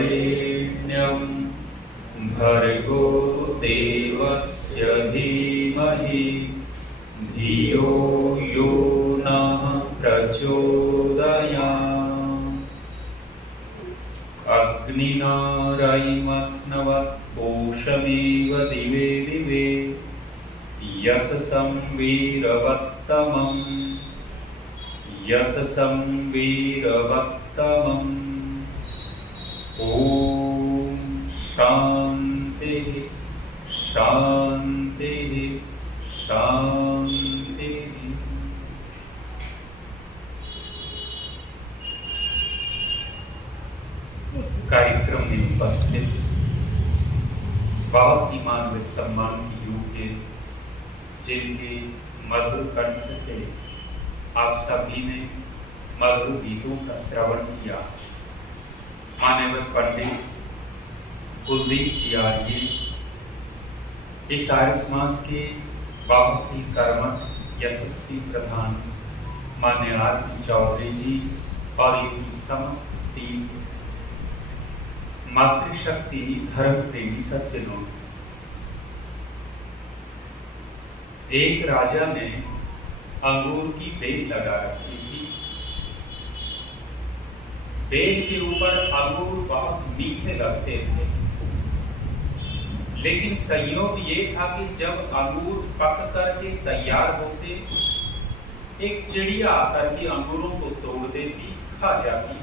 वरेण्यं भर्गो देवस्य धीमहि धियो यो नः प्रचोदयात्। अग्निना रयिमस्नवत् पोषमेव दिवे दिवे यशसं वीरवत्तमम् यशसं वीरवत्तमम्। ओम शांति शांति शांति। कार्यक्रम में उपस्थित बहुत ही मान व सम्मान की योग्य जिनके मधुर कंठ से आप सभी ने मधुर गीतों का श्रवण किया, माननीय पंडित कुलदीप जी आर्य, इस आर्य समाज के बहुत ही कर्मठ यशस्वी प्रधान माननीय आरती चौधरी जी और इनकी समस्त टीम, मातृशक्ति धर्म प्रेमी सज्जनों। एक राजा ने अंगूर की बेल लगा रखी थी। बेल के ऊपर अंगूर बहुत मीठे लगते थे, लेकिन संयोग ये था कि जब अंगूर पक करके तैयार होते, एक चिड़िया आकर के अंगूरों को तोड़ देती, खा जाती।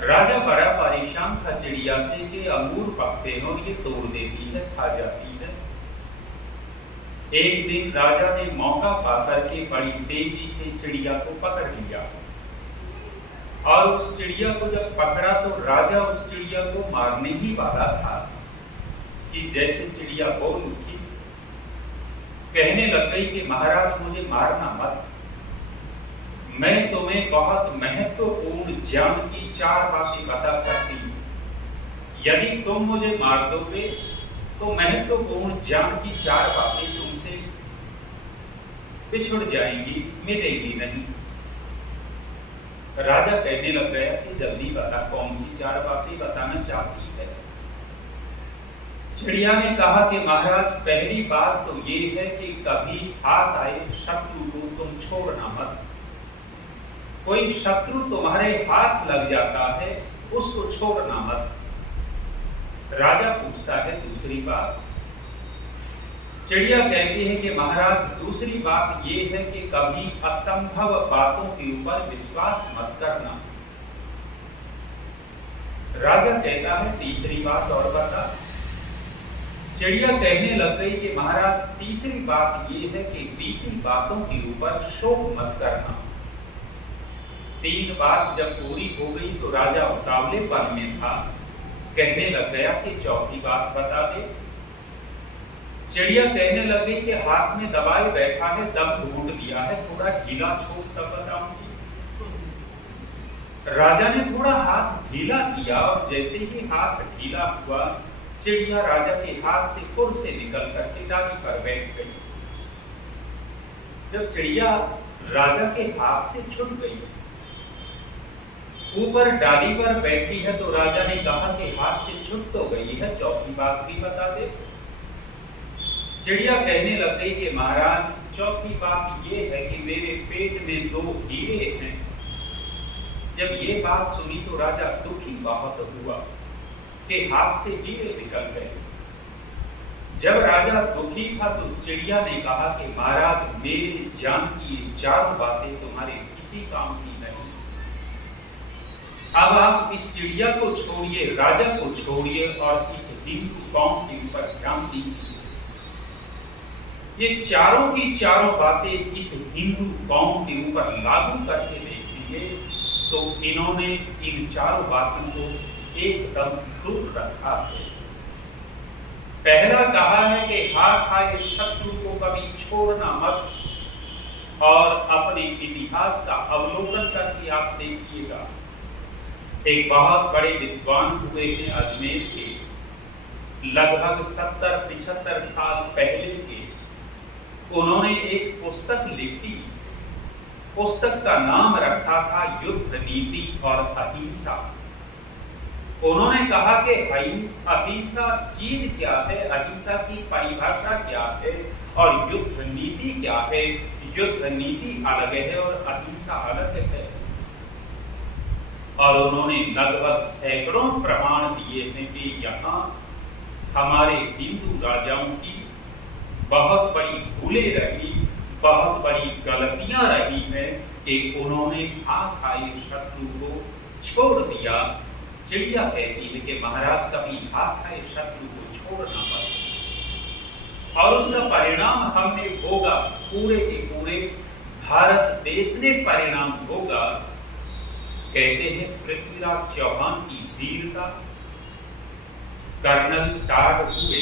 राजा बड़ा परेशान था चिड़िया से कि अंगूर पकते हैं और ये तोड़ देती है, खा जाती है। एक दिन राजा ने मौका पाकर के बड़ी तेजी से चिड़िया को पकड़ लिया और उस चिड़िया को जब पकड़ा तो राजा उस चिड़िया को मारने ही वाला था कि जैसे चिड़िया बोल उठी, कहने लग गई कि महाराज मुझे मारना मत, मैं तुम्हें बहुत महत्वपूर्ण ज्ञान की 4 बातें बता सकती हूँ। यदि तुम मुझे मार दोगे तो महत्वपूर्ण ज्ञान की 4 बातें तुमसे बिछुड़ जाएंगी, मिलेंगी नहीं। राजा कहने लग गया कि जल्दी बता, कौन सी 4 बातें बताना चाहती है। चिड़िया ने कहा कि महाराज पहली बात तो ये है कि कभी हाथ आए शत्रु को तुम छोड़ना मत। कोई शत्रु तुम्हारे हाथ लग जाता है, उसको छोड़ना मत। राजा पूछता है दूसरी बात। चिड़िया कहती है कि महाराज दूसरी बात ये है कि कभी असंभव बातों के ऊपर विश्वास मत करना। राजा कहता है तीसरी बात और बता। चिड़िया कहने लग गई कि महाराज तीसरी बात ये है कि बीती बातों के ऊपर शोक मत करना। 3 बात जब पूरी हो गई तो राजा उतावलेपन में था, कहने लग गया कि चौथी बात बता दे। चिड़िया कहने लग गई कि हाथ में दबाए बैठा है, दम घूट दिया है, थोड़ा ढीला छोड़ तब बताऊंगी। राजा ने थोड़ा हाथ ढीला किया और जैसे ही हाथ ढीला हुआ, चिड़िया राजा के हाथ से फुर से निकल करके डाली पर बैठ गई। जब चिड़िया राजा के हाथ से छूट गई, ऊपर डाली पर बैठी है, तो राजा ने कहा कि हाथ से छूट तो गई है, चौथी बात भी बता दे। चिड़िया कहने लग गई कि महाराज चौथी बात ये है कि मेरे पेट में 2 हीरे हैं। जब ये बात सुनी तो राजा दुखी बहुत हुआ कि हाथ से हीरे निकल गए। जब राजा दुखी था तो चिड़िया ने कहा कि महाराज मेरे जान की 4 बातें तुम्हारे किसी काम की नहीं। अब आप इस चिड़िया को छोड़िए, राजा को छोड़िए और इस हिंदू कौम के ऊपर ध्यान दीजिए। ये चारों की चारों बातें इस हिंदू कौम के ऊपर लागू करके देखेंगे तो इन्होंने इन 4 बातों को एकदम दूर रखा है। पहला कहा है कि हाथ आए शत्रु को कभी छोड़ना मत, और अपने इतिहास का अवलोकन करके आप देखिएगा। एक बहुत बड़े विद्वान हुए हैं अजमेर के, लगभग 70-75 साल पहले के। उन्होंने एक पुस्तक लिखी, पुस्तक का नाम रखा था युद्ध नीति और अहिंसा। उन्होंने कहा कि अहिंसा चीज क्या है, अहिंसा की परिभाषा क्या है और युद्ध नीति क्या है। युद्ध नीति अलग है और अहिंसा अलग है। और उन्होंने लगभग सैकड़ों प्रमाण दिए हैं कि यहाँ हमारे हिंदू राजाओं की बहुत बड़ी भूलें रही, बहुत बड़ी गलतियां रही हैं कि उन्होंने हाथ शत्रु को छोड़ दिया। चिड़िया कहती है कि महाराज कभी हाथ आए शत्रु को छोड़ना पड़ता, और उसका परिणाम हमने भोगा, पूरे के पूरे भारत देश ने परिणाम भोगा। कहते हैं पृथ्वीराज चौहान की वीरता, कर्नल टाड हुए,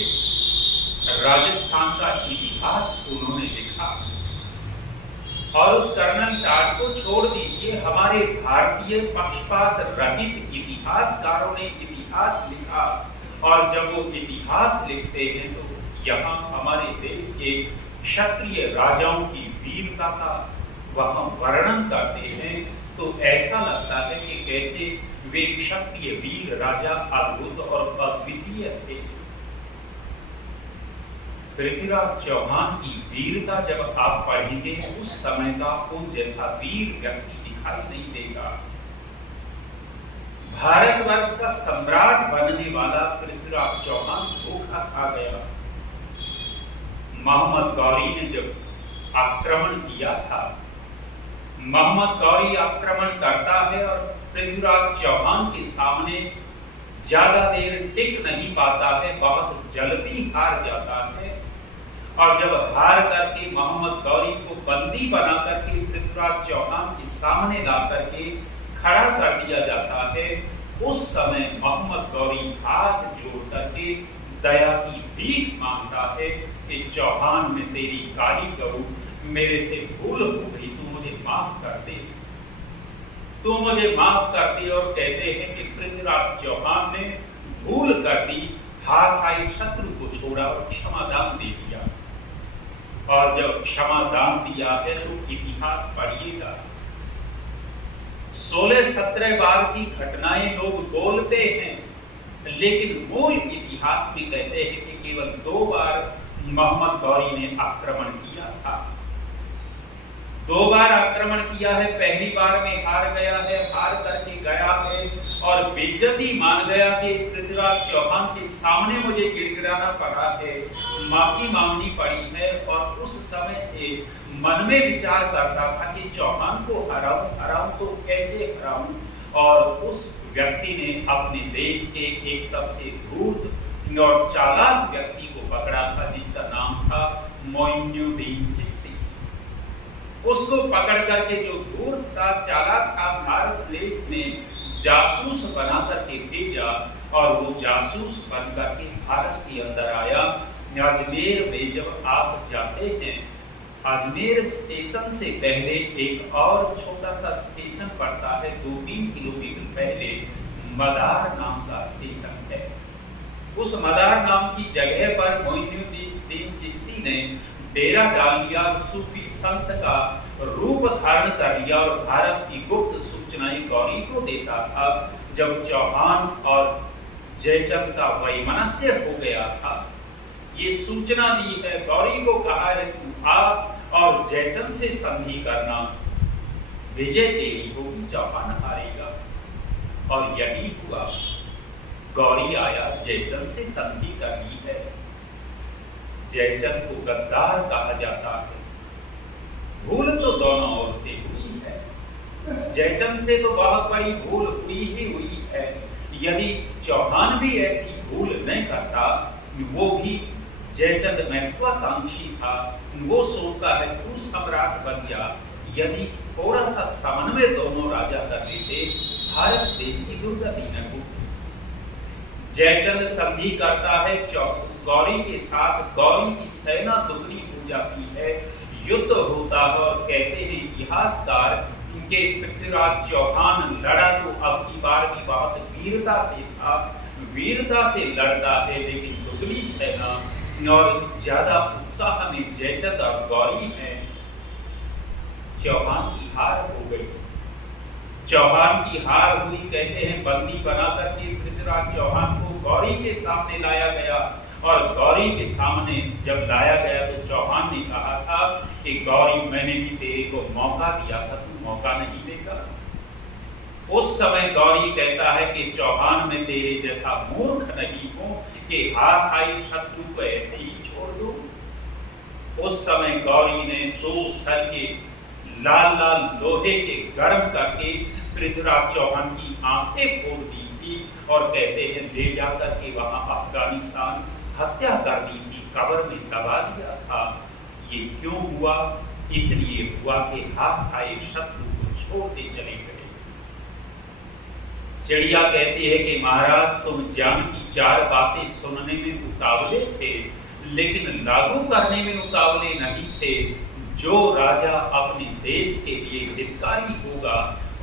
राजस्थान का इतिहास उन्होंने लिखा। और उस कर्नल टाड को छोड़ दीजिए, हमारे भारतीय पक्षपात रहित इतिहासकारों ने इतिहास लिखा। और जब वो इतिहास लिखते हैं तो यहाँ हमारे देश के क्षत्रिय राजाओं की वीरता का वह वर्णन करते हैं, तो ऐसा लगता है कि कैसे वे क्षत्रिय वीर राजा अद्भुत और अद्वितीय थे। पृथ्वीराज चौहान की वीरता जब आप पढ़ेंगे, उस समय का उन जैसा वीर व्यक्ति दिखाई नहीं देगा। भारतवर्ष का सम्राट बनने वाला पृथ्वीराज चौहान धोखा खा गया। मोहम्मद गौरी ने जब आक्रमण किया था, मोहम्मद गौरी आक्रमण करता है और पृथ्वीराज चौहान के सामने ज्यादा देर टिक नहीं पाता है, बहुत जल्दी हार जाता है। और जब हार करके मोहम्मद गौरी को बंदी बना करके पृथ्वीराज चौहान के सामने ला करके खड़ा कर दिया जाता है, उस समय मोहम्मद गौरी हाथ जोड़ करके दया की भीख मांगता है कि चौहान में तेरी काली गऊ, मेरे से भूल हो गई, तू मुझे माफ कर दे, तू मुझे माफ कर दे। और कहते हैं कि पृथ्वीराज चौहान ने भूल कर दी, हाथ आए शत्रु को छोड़ा और क्षमादान दे दिया। और जब क्षमादान दिया है तो इतिहास पढ़िएगा, 16-17 बार की घटनाएं लोग बोलते हैं, लेकिन मूल इतिहास में कहते हैं कि केवल 2 बार मोहम्मद गौरी ने आक्रमण किया था। 2 बार आक्रमण किया है, पहली बार में हार गया है, हार करके गया है और बेइज्जती मान गया कि पृथ्वीराज चौहान के सामने मुझे गिड़गिड़ाना पड़ा है, माफी मांगनी पड़ी है। और उस समय से मन में विचार करता था कि चौहान को हराऊं तो कैसे हराऊं। और उस व्यक्ति ने अपने देश के एक सबसे धूर्त और चालाक व्यक्ति को पकड़ा था, जिसका नाम था मोइनुद्दीन चिश्ती। उसको पकड़ करके, जो धूर्त था, चालाक था, भारत देश में जासूस बना करके भेजा और वो जासूस बन करके भारत के अंदर आया। अजमेर में जब आप जाते हैं, अजमेर स्टेशन से पहले एक और छोटा सा स्टेशन पड़ता है, 2-3 किलोमीटर पहले मदार नाम का स्टेशन है। उस मदार नाम की जगह पर मोइनुद्दीन चिश्ती ने डेरा डाल लिया, सूफी संत का रूप धारण कर लिया और भारत की गुप्त सूचनाएं गौरी को देता था। जब चौहान और जयचंद का वैमनस्य हो गया था, ये सूचना दी है, गौरी को कहा है तू आ और जयचंद से संधि करना, विजय तेरी होगी, चौहान हारेगा। और यही हुआ, गौरी आया, जयचंद से संधि करनी है। जयचंद को गद्दार कहा जाता है। भूल तो दोनों ओर से हुई है, जयचंद से तो बहुत बड़ी भूल हुई ही हुई है। यदि चौहान भी ऐसी भूल नहीं करता, वो भी जयचंद महत्वाकांक्षी था, वो सोचता है तू सम्राट बन जा। यदि थोड़ा सा समन्वय दोनों राजा कर लेते, भारत देश की दुर्गति न होती। जयचंद संधि करता है गौरी के साथ, गौरी की सेना दुगनी हो जाती है, युद्ध होता है। और कहते हैं इतिहासकार कि पृथ्वीराज चौहान लड़ा तो अब की बार भी बहुत वीरता से था, वीरता से लड़ता है, लेकिन दुगनी सेना और ज्यादा उत्साह में जयचंद और गौरी में चौहान की हार हो गई। चौहान की हार हुई, कहते हैं बंदी बना करके पृथ्वीराज चौहान को गौरी के सामने लाया गया। और गौरी के सामने जब लाया गया तो चौहान ने कहा था कि गौरी, मैंने भी तेरे को मौका दिया था, तू मौका नहीं देगा। उस समय गौरी कहता है कि चौहान, मैं तेरे जैसा मूर्ख नहीं हूं कि हाथ आई शत्रु को ऐसे ही छोड़ दूं। उस समय गौरी ने दो सर के लाल लाल लोहे के गर्म करके पृथ्वीराज चौहान की आंखें फोड़ दी थी और कहते हैं ले जाकर के वहां अफगानिस्तान हत्या कर दी थी, कब्र में दबा दिया था। ये क्यों हुआ? इसलिए हुआ कि हाथ आए शत्रु को छोड़ते चले गए। चिड़िया कहती है कि महाराज, तुम ज्ञान की 4 बातें सुनने में उतावले थे, लेकिन लागू करने में उतावले नहीं थे। जो राजा अपने देश के लिए हितकारी होगा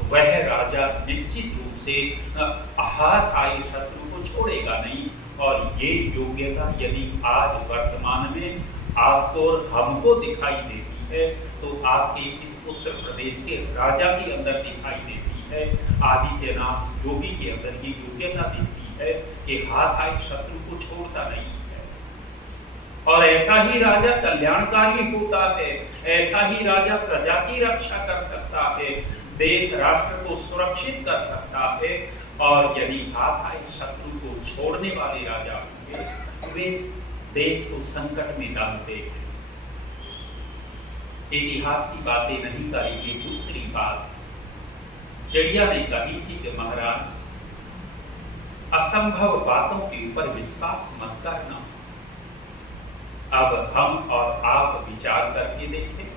वह राजा निश्चित रूप से हाथ आए शत्रु को छोड़ेगा नहीं। और ये योग्यता यदि आज वर्तमान में आपको और हमको दिखाई देती है तो आपके इस उत्तर प्रदेश के राजा के अंदर दिखाई देती है, आदित्यनाथ योगी के अंदर ये योग्यता दिखती है कि हाथ आए शत्रु को छोड़ता नहीं है। और ऐसा ही राजा कल्याणकारी होता है, ऐसा ही राजा प्रजा की रक्षा कर सकता है, देश राष्ट्र को सुरक्षित कर सकता है। और यदि हाथ आए शत्रु को छोड़ने वाले राजा होंगे वे देश को संकट में डालते हैं। इतिहास की बातें नहीं करेंगे। दूसरी बात चिड़िया ने कही थी कि महाराज, असंभव बातों के ऊपर विश्वास मत करना। अब हम और आप विचार करके देखें,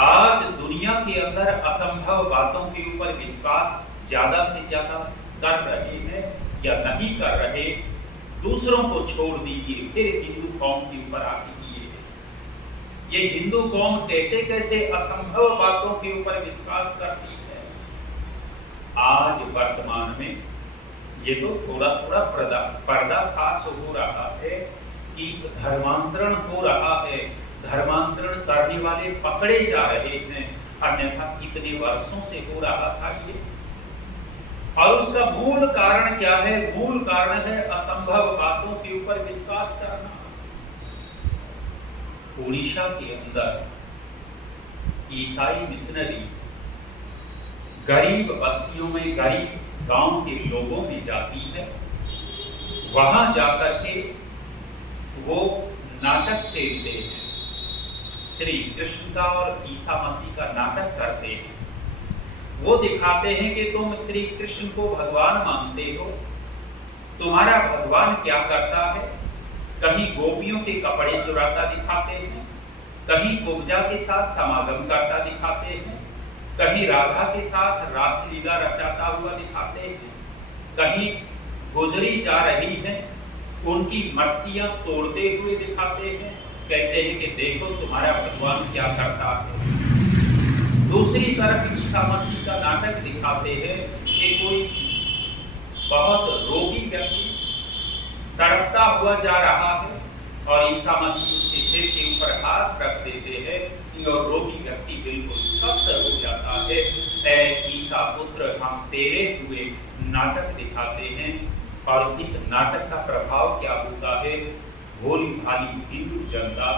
आज दुनिया के अंदर असंभव बातों के ऊपर विश्वास ज्यादा से ज्यादा कर रहे हैं या नहीं कर रहे, दूसरों को छोड़ दीजिए, फिर हिंदू कौम के ऊपर आके ये हिंदू कौम कैसे कैसे असंभव बातों के ऊपर विश्वास करती है। आज वर्तमान में ये तो थोड़ा थोड़ा पर्दाफाश हो रहा है कि धर्मांतरण हो रहा है, धर्मांतरण करने वाले पकड़े जा रहे हैं, अन्यथा कितने वर्षों से हो रहा था ये। और उसका मूल कारण क्या है? मूल कारण है असंभव बातों के ऊपर विश्वास करना। उड़ीसा के अंदर ईसाई मिशनरी गरीब बस्तियों में, गरीब गांव के लोगों में जाती है, वहां जाकर के वो नाटक खेलते हैं, श्री कृष्ण का और ईसा मसीह का नाटक करते हैं। वो दिखाते हैं कि तुम श्री कृष्ण को भगवान मानते हो, तुम्हारा भगवान क्या करता है। कहीं गोपियों के कपड़े चुराता दिखाते हैं, कहीं कुब्जा के साथ समागम करता दिखाते हैं, कहीं राधा के साथ रासलीला रचाता हुआ दिखाते हैं, कहीं गुजरी जा रही है उनकी मटकियां तोड़ते हुए दिखाते हैं, कहते हैं कि देखो तुम्हारा भगवान क्या करता है। दूसरी तरफ ईसा मसीह का नाटक दिखाते हैं कि कोई बहुत रोगी व्यक्ति तड़पता हुआ जा रहा है और ईसा मसीह उसके सिर के ऊपर हाथ रख देते हैं और रोगी व्यक्ति बिल्कुल स्वस्थ हो जाता है। ऐ ईसा पुत्र, हम तेरे हुए नाटक दिखाते हैं। और इस नाटक का प्रभाव क्या होता है? भोली भाली हिंदू जनता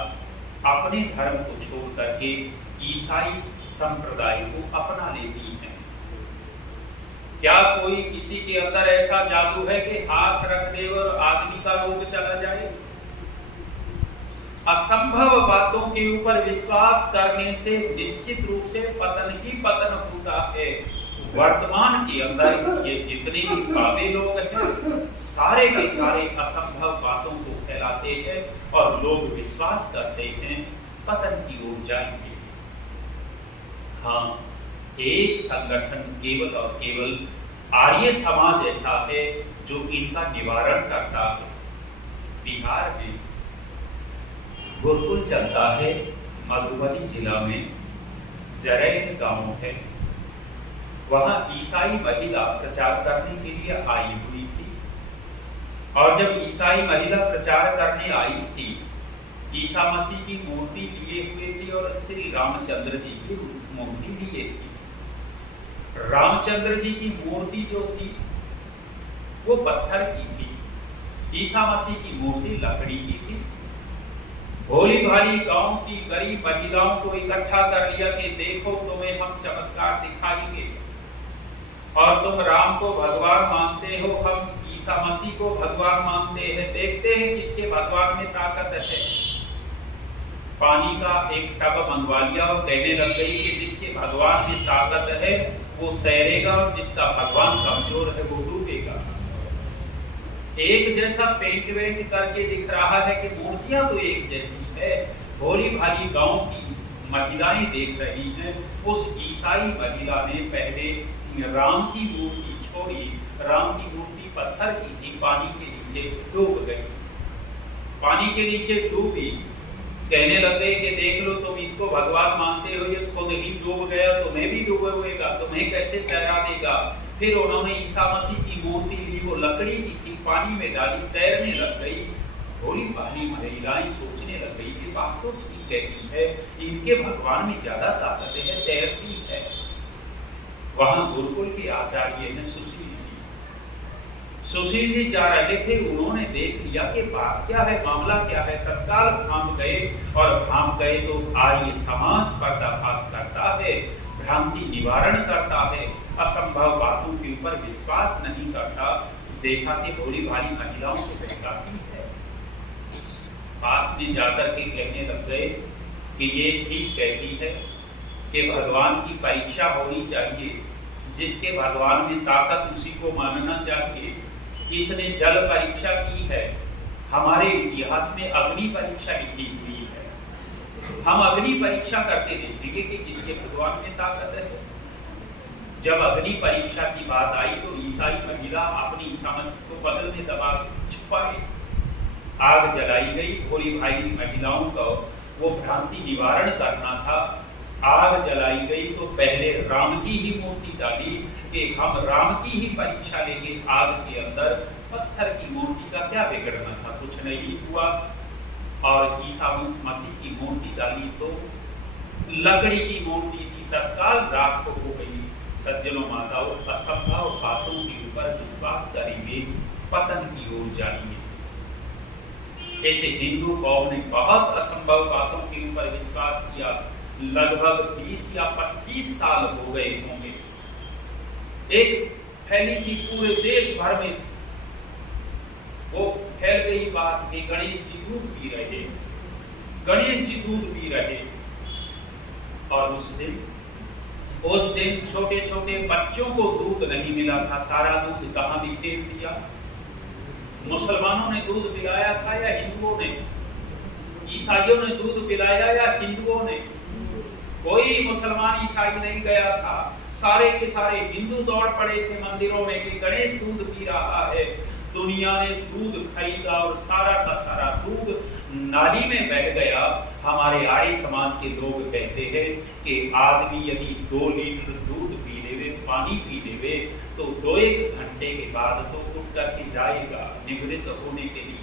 अपने धर्म को छोड़ करके ईसाई संप्रदाय को अपना लेती है। क्या कोई किसी के अंदर ऐसा जादू है कि हाथ रख दे और आदमी का रोग चला जाए? असंभव बातों के ऊपर विश्वास करने से निश्चित रूप से पतन ही पतन होता है। वर्तमान के अंदर ये जितने बाबे लोग हैं सारे के सारे असंभव बातों को फैलाते हैं और लोग विश्वास करते हैं पतन की ओर जाएंगे। हाँ, एक संगठन केवल और केवल आर्य समाज ऐसा है जो इनका निवारण करता है। बिहार में गुरुकुल चलता है, मधुबनी जिला में जरैन गांव है, वहां ईसाई महिला प्रचार करने के लिए आई हुई थी। और जब ईसाई महिला प्रचार करने आई थी, ईसा मसीह की मूर्ति लिए हुए थी और श्री रामचंद्र जी की मूर्ति लिए थी। रामचंद्र जी की मूर्ति जो थी वो पत्थर की थी, ईसा मसीह की मूर्ति लकड़ी की थी। भोली भाली गांव की गरीब महिलाओं को इकट्ठा कर लिया कि देखो तुम्हें हम चमत्कार दिखाएंगे, और तुम राम को भगवान मानते हो, हम ईसा मसीह को भगवान मानते हैं, देखते हैं किसके भगवान में ताकत है। पानी का एक टब मंगवा लिया और कहने लग गई कि जिसके भगवान में ताकत है वो तैरेगा और जिसका भगवान कमजोर है वो डूबेगा। एक जैसा पेंट वेंट करके दिख रहा है कि मूर्तियां तो एक जैसी है। भोली भाली गांव की महिलाएं देख रही हैं। उस ईसाई महिला ने पहले राम की मूर्ति छोड़ी, राम की मूर्ति पत्थर की थी, पानी के नीचे डूब गई। पानी के नीचे डूबी, कहने लग गए कि देख लो तुम इसको भगवान मानते हो, ये खुद ही डूब गया, तुम्हें भी डूबेगा, तुम्हें कैसे तैरा देगा। फिर उन्होंने ईसा मसीह की मूर्ति ली, वो लकड़ी की थी, पानी में डाली, तैरने लग गई। भोली भाली महिलाएं सोचने लग गई कि बात तो ठीक कहती है, इनके भगवान में ज्यादा ताकत है, तैरती है। वहां गुरुकुल के आचार्य हैं सुशील जी जा रहे थे, उन्होंने देख लिया कि बात क्या है, मामला क्या है। तत्काल भाग गए, और भाग गए तो आर्य समाज पर्दाफाश करता है, भ्रांति निवारण करता है, असंभव बातों के ऊपर विश्वास नहीं करता। देखा कि भोली भाली महिलाओं को बहकाती है। पास में जाकर के कहने लग गए कि ये ठीक कहती है कि भगवान की परीक्षा होनी चाहिए, जिसके भगवान में ताकत उसी को मानना चाहिए। इसने जल परीक्षा की है, हमारे इतिहास में अग्नि परीक्षा लिखी हुई है। हम अग्नि परीक्षा करके देखेंगे कि किसके भगवान में ताकत है। जब अग्नि परीक्षा की बात आई तो ईसाई महिला अपनी ईसा मसीह को बगल में दबा छुपाए, आग जलाई गई। भोली भाली महिलाओं का वो भ्रांति निवारण करना था, आग जलाई गई तो पहले राम की ही मूर्ति डाली कि हम राम की ही परीक्षा लेंगे। आग के अंदर पत्थर की मूर्ति का क्या बिगड़ना था, कुछ नहीं हुआ। और ईसा मसीह की मूर्ति डाली तो लकड़ी की मूर्ति थी, तत्काल राख हो गई। सज्जनों माताओं, असंभव बातों के ऊपर विश्वास करेंगे, पतन की ओर जाएंगे। ऐसे हिंदू कौम ने बहुत असंभव बातों के ऊपर विश्वास किया। लगभग 20 या 25 साल हो गए होंगे। एक फैली थी पूरे देश भर में, वो फैल गई बात कि गणेश जी दूध पी रहे, गणेश जी दूध पी रहे। और उस दिन छोटे छोटे बच्चों को दूध नहीं मिला था। सारा दूध कहाँ बिखेर दिया? मुसलमानों ने दूध पिलाया था या हिंदुओं ने? ईसाइयों ने दूध पिलाया या हिंदुओं ने? कोई मुसलमान ईसाई नहीं गया था, सारे के सारे हिंदू दौड़ पड़े थे मंदिरों में कि गणेश दूध पी रहा है। दुनिया ने दूध खरीदा और सारा का सारा दूध नाली में बह गया। हमारे आर्य समाज के लोग कहते हैं कि आदमी यदि 2 लीटर दूध पी लेवे, पानी पी लेवे, तो 2-1 घंटे के बाद तो उठ करके जाएगा निवृत्त होने के लिए।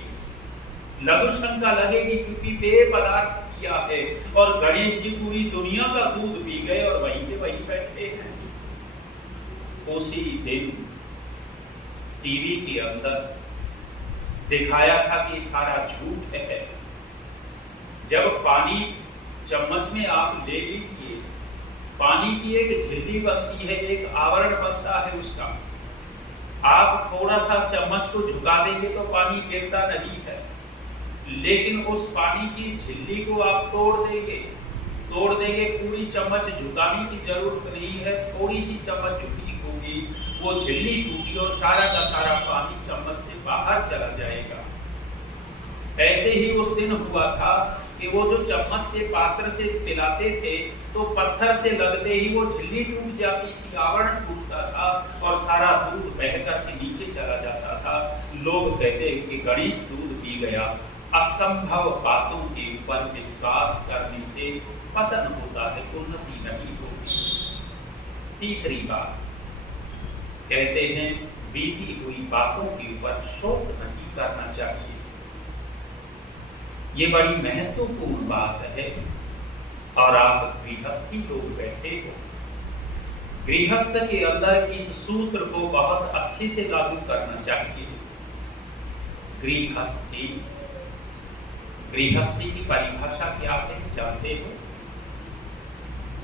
लघु शंका लगेगी क्योंकि पेय पदार्थ किया है। और गणेश जी पूरी दुनिया का दूध पी गए और वहीं के वहीं बैठे हैं। उसी दिन टीवी के अंदर दिखाया था कि सारा झूठ है। जब पानी चम्मच में आप ले लीजिए, पानी की एक झिल्ली बनती है, एक आवरण बनता है उसका। आप थोड़ा सा चम्मच को झुका देंगे तो पानी गिरता नहीं है, लेकिन उस पानी की झिल्ली को आप तोड़ देंगे, पूरी चम्मच झुकाने की जरूरत नहीं है, थोड़ी सी चम्मच झुकी होगी, वो झिल्ली टूटी और सारा का सारा पानी चम्मच से बाहर चला जाएगा। ऐसे ही उस दिन हुआ था कि वो जो चम्मच से पात्र से पिलाते थे तो पत्थर से लगते ही वो झिल्ली टूट जाती थी, आवरण टूटता था और सारा दूध बह करके नीचे चला जाता था। लोग कहते हैं कि गणेश दूध पी गया। असंभव बातों के ऊपर विश्वास करने से पतन होता है, उन्नति नहीं होती। तीसरी बात कहते हैं, बीती हुई बातों के ऊपर शोक नहीं करना चाहिए। ये बड़ी महत्वपूर्ण बात है। और आप गृहस्थी लोग बैठे हो, गृहस्थ के अंदर इस सूत्र को बहुत अच्छे से लागू करना चाहिए। गृहस्थी, गृहस्थी की परिभाषा क्या है जानते हो?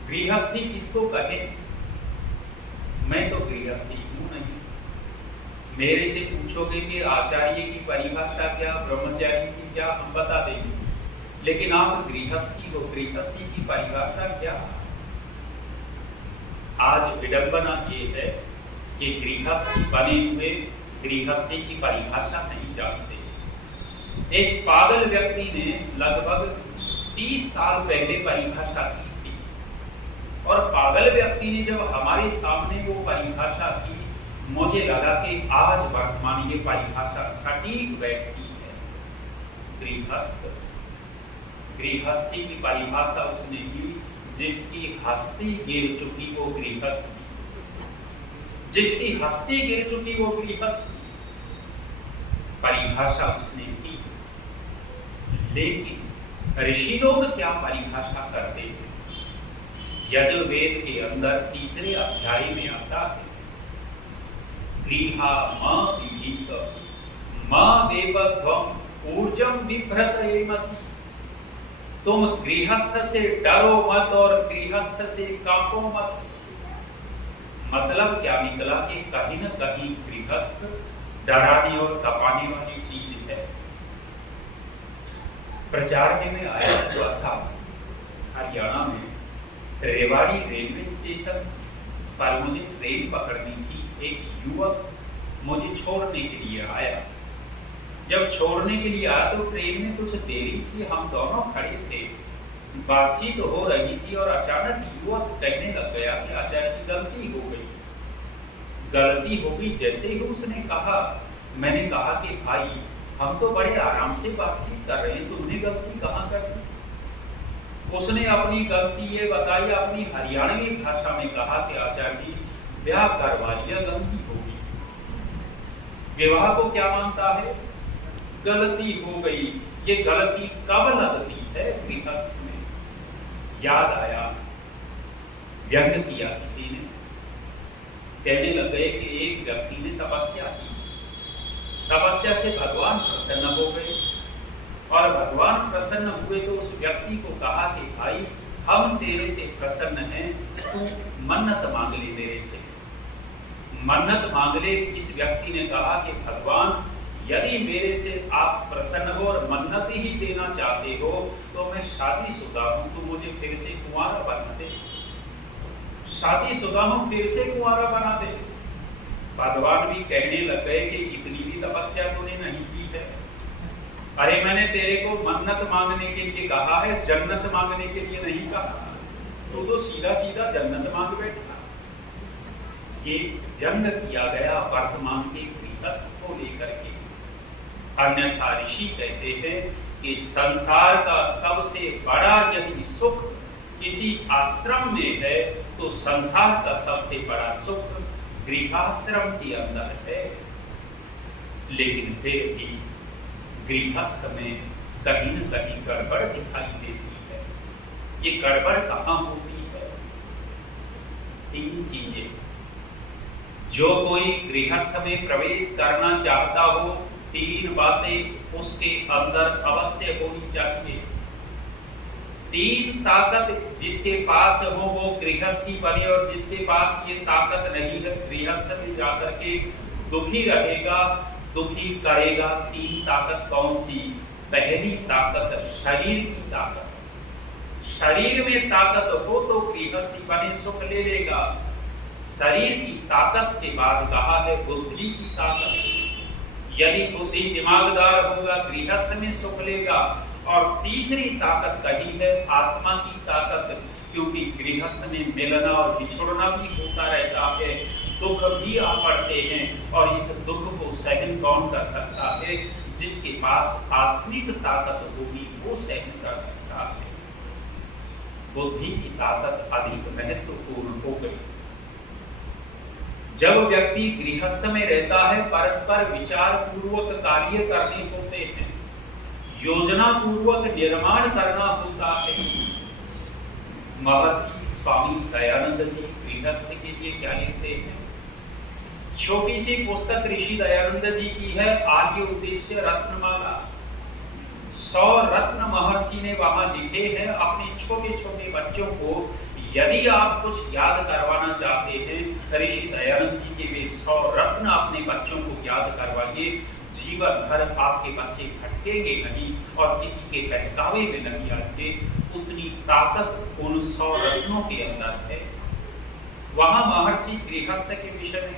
गृहस्थी किसको कहे? मैं तो गृहस्थी हूं नहीं। मेरे से पूछोगे कि आचार्य की परिभाषा क्या, ब्रह्मचारी की क्या, हम बता देंगे, लेकिन आप गृहस्थी हो, गृहस्थी की परिभाषा क्या? आज विडंबना ये है कि गृहस्थी बने हुए गृहस्थी की परिभाषा नहीं जानते। एक पागल व्यक्ति ने लगभग 30 साल पहले परिभाषा की थी, और पागल व्यक्ति ने जब हमारे सामने वो परिभाषा की, मुझे लगा कि आज वर्तमान ये परिभाषा सटीक बैठती है। गृहस्थ, गृहस्थी की परिभाषा उसने की, जिसकी हस्ती गिर चुकी वो गृहस्थी, जिसकी हस्ती गिर चुकी वो गृहस्थी, परिभाषा उसने की। लेकिन ऋषि लोग क्या परिभाषा करते हैं? यजुर्वेद के अंदर 3 अध्याय में आता है, गृहा म विहित म वेवध्वम ऊर्जम बिभ्रतयेमसि। तुम गृहस्थ से डरो मत और गृहस्थ से कांपो मत। मतलब क्या निकला कि कहीं न कहीं गृहस्थ डराने और तपाने वाली चीज है। प्रचार में मैं आया हुआ था हरियाणा में, रेवाड़ी रेलवे स्टेशन पर मुझे ट्रेन पकड़नी थी। एक युवक मुझे छोड़ने के लिए आया। जब छोड़ने के लिए आया तो ट्रेन में कुछ देरी थी, हम दोनों खड़े थे, बातचीत हो रही थी, और अचानक युवक कहने लग गया कि आचार्य की गलती हो गई, गलती हो गई। जैसे ही उसने कहा, मैंने कहा कि भाई हम तो बड़े आराम से बातचीत कर रहे हैं, तुमने गलती कहाँ कर दी? उसने अपनी गलती ये बताई, अपनी हरियाणवी भाषा में कहा कि आचार्य जी ब्याह करवा लिया, गलती होगी। विवाह को क्या मानता है? गलती हो गई। ये गलती कब लगती है? गृहस्थ में। याद आया, व्यंग किया किसी ने, कहने लग गए कि एक व्यक्ति ने तपस्या की, तपस्या से भगवान प्रसन्न हो गए, और भगवान प्रसन्न हुए तो उस व्यक्ति को कहा कि भाई हम तेरे से प्रसन्न हैं, तू मन्नत मांग ले मेरे से, मन्नत मांग ले। इस व्यक्ति ने कहा कि भगवान यदि मेरे से आप प्रसन्न हो और मन्नत ही देना चाहते हो तो मैं शादीशुदा हूं, तो मुझे फिर से कुंवारा बना दे, शादीशुदा हूं, फिर से कुंवारा बना दे। भगवान भी कहने लग गए कि इतनी भी तपस्या तूने नहीं की है। अरे मैंने तेरे को मन्नत मांगने के लिए कहा है, जन्नत मांगने के लिए नहीं कहा। तो सीधा सीधा जन्नत मांग बैठा। ये व्यंग किया गया वर्तमान के गृहस्थ को लेकर के। अन्यथा ऋषि कहते हैं कि संसार का सबसे बड़ा यदि सुख किसी आश्रम में है तो संसार का सबसे बड़ा सुख गृहाश्रम के अंदर है। लेकिन फिर भी गृहस्थ में कहीं न कहीं गड़बड़ दिखाई देती है। ये गड़बड़ कहाँ होती है? 3 चीजें। जो कोई गृहस्थ में प्रवेश करना चाहता हो, 3 बातें उसके अंदर अवश्य होनी चाहिए। 3 ताकत जिसके पास हो वो गृहस्थी बने, और जिसके पास ये ताकत नहीं है गृहस्थ में जाकर के दुखी रहेगा, दुखी करेगा। 3 ताकत कौन सी? पहली ताकत शरीर की ताकत। शरीर में ताकत हो तो गृहस्थी बने, सुख ले लेगा। शरीर की ताकत के बाद कहा है बुद्धि की ताकत। यदि बुद्धि दिमागदार होगा गृहस्थ में सुख लेगा। और तीसरी ताकत कही है आत्मा की ताकत, क्योंकि गृहस्थ में मिलना और बिछुड़ना भी होता रहता है, दुख भी आ पड़ते हैं, और इस दुख को सहन कौन कर सकता है? जिसके पास आत्मिक ताकत होगी वो सहन कर सकता है। बुद्धि की ताकत अधिक महत्वपूर्ण हो गई। जब व्यक्ति गृहस्थ में रहता है परस्पर विचार पूर्वक कार्य करने होते हैं, योजना पूर्वक निर्माण करना होता है। महर्षि स्वामी दयानंद जी गृहस्थ के लिए क्या लिखते हैं। छोटी सी पुस्तक ऋषि दयानंद जी की है, आर्य उद्देश्य रत्नमाला। 100 रत्न महर्षि ने वहां लिखे हैं। अपने छोटे छोटे बच्चों को यदि आप कुछ याद करवाना चाहते हैं, ऋषि दयानंद जी के वे 100 रत्न अपने बच्चों को याद करवाइए। जीवन भर आपके बच्चे भटकेंगे नहीं और किसी के बहकावे में नहीं आएंगे। उतनी ताकत उन 100 रत्नों के अंदर है। वहां महर्षि गृहस्थ के विषय में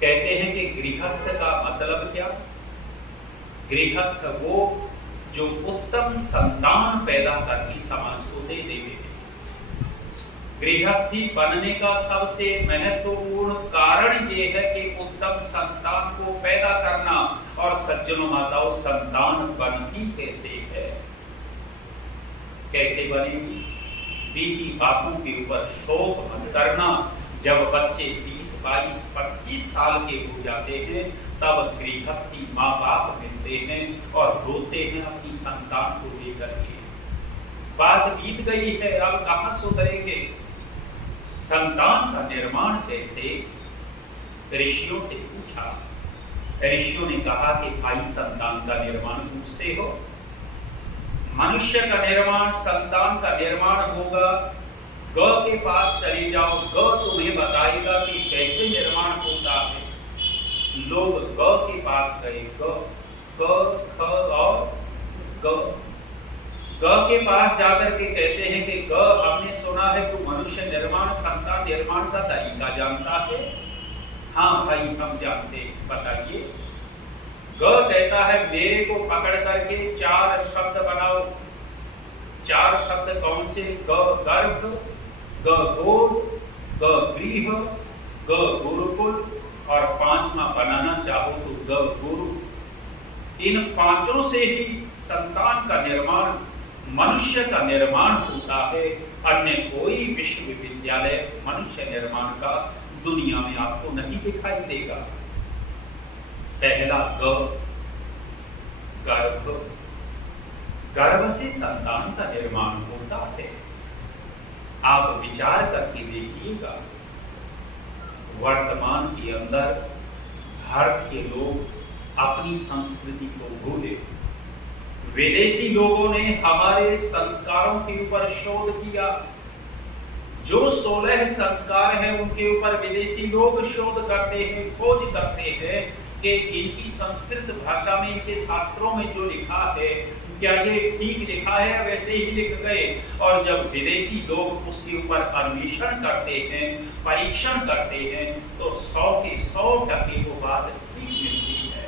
कहते हैं कि गृहस्थ का मतलब क्या। गृहस्थ वो जो उत्तम संतान पैदा करके समाज को दे देवे। गृहस्थी बनने का सबसे महत्वपूर्ण कारण ये है कि उत्तम संतान को पैदा करना। और सज्जनों माताओं, संतान बनती कैसे है, कैसे बनेगी। बीती बातों के ऊपर शोक मत करना। जब बच्चे 20, 22, 25 साल के हो जाते हैं, तब गृहस्थी माँ बाप मिलते हैं और रोते हैं अपनी संतान को लेकर के। बात बीत गई है, अब कहां सुधरेंगे। संतान का निर्माण कैसे, ऋषियों से पूछा। ऋषियों ने कहा कि भाई संतान का निर्माण पूछते हो। मनुष्य का निर्माण, संतान का निर्माण होगा। ग के पास चले जाओ, ग तुम्हें बताएगा कि कैसे निर्माण होता है। लोग ग के पास गए, ग, ख और ग के पास जाकर के कहते हैं कि ग, हमने सुना है तू मनुष्य निर्माण, संतान निर्माण का तरीका जानता है। हाँ भाई, हम जानते, बताइए। ग कहता है मेरे को पकड़ करके 4 शब्द बनाओ। 4 शब्द कौन से। ग गर्भ, ग गोद, ग गृह, ग गुरुकुल और 5वां बनाना चाहो तो ग गुरु। इन 5 से ही संतान का निर्माण, मनुष्य का निर्माण होता है। अन्य कोई विश्वविद्यालय मनुष्य निर्माण का दुनिया में आपको नहीं दिखाई देगा। पहला ग, गर्भ। गर्भ से संतान का निर्माण होता है। आप विचार करके देखिएगा, वर्तमान के अंदर भारत के लोग अपनी संस्कृति को भूले। विदेशी लोगों ने हमारे संस्कारों के ऊपर शोध किया। जो 16 संस्कार हैं उनके ऊपर विदेशी लोग शोध करते हैं, खोज करते हैं कि इनकी संस्कृत भाषा में, इनके शास्त्रों में जो लिखा है क्या ये ठीक लिखा है, वैसे ही लिख गए। और जब विदेशी लोग उसके ऊपर अन्वेषण करते हैं, परीक्षण करते हैं, तो 100 के 100% वो बात ठीक मिलती है।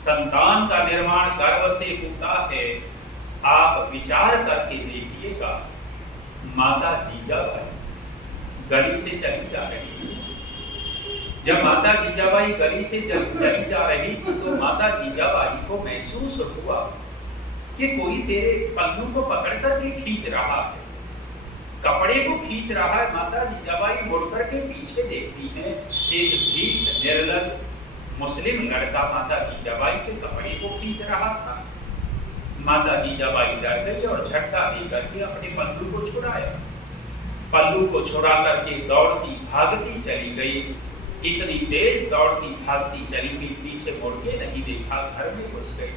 संतान का निर्माण गर्भ से होता है। आप विचार करके देखिएगा, माता जीजाबाई गली से चली जा रही थी। जब माता जीजाबाई गली से चली जा रही थी तो माता जीजाबाई को महसूस हुआ कि कोई तेरे पल्लू को पकड़ करके खींच रहा है, कपड़े को खींच रहा है। माता जीजाबाई मुड़कर के पीछे देखती है, एक भीख निर्लज मुस्लिम लड़का माता जीजाबाई के कपड़े को खींच रहा था। माता जीजाबाई डर गई और झटका दे करके अपने पल्लू को छुड़ाया। पल्लू को छुड़ा करके दौड़ती भागती चली गई। इतनी तेज दौड़ती भागती चली गई, पीछे मुड़ के नहीं देखा, घर में घुस गई।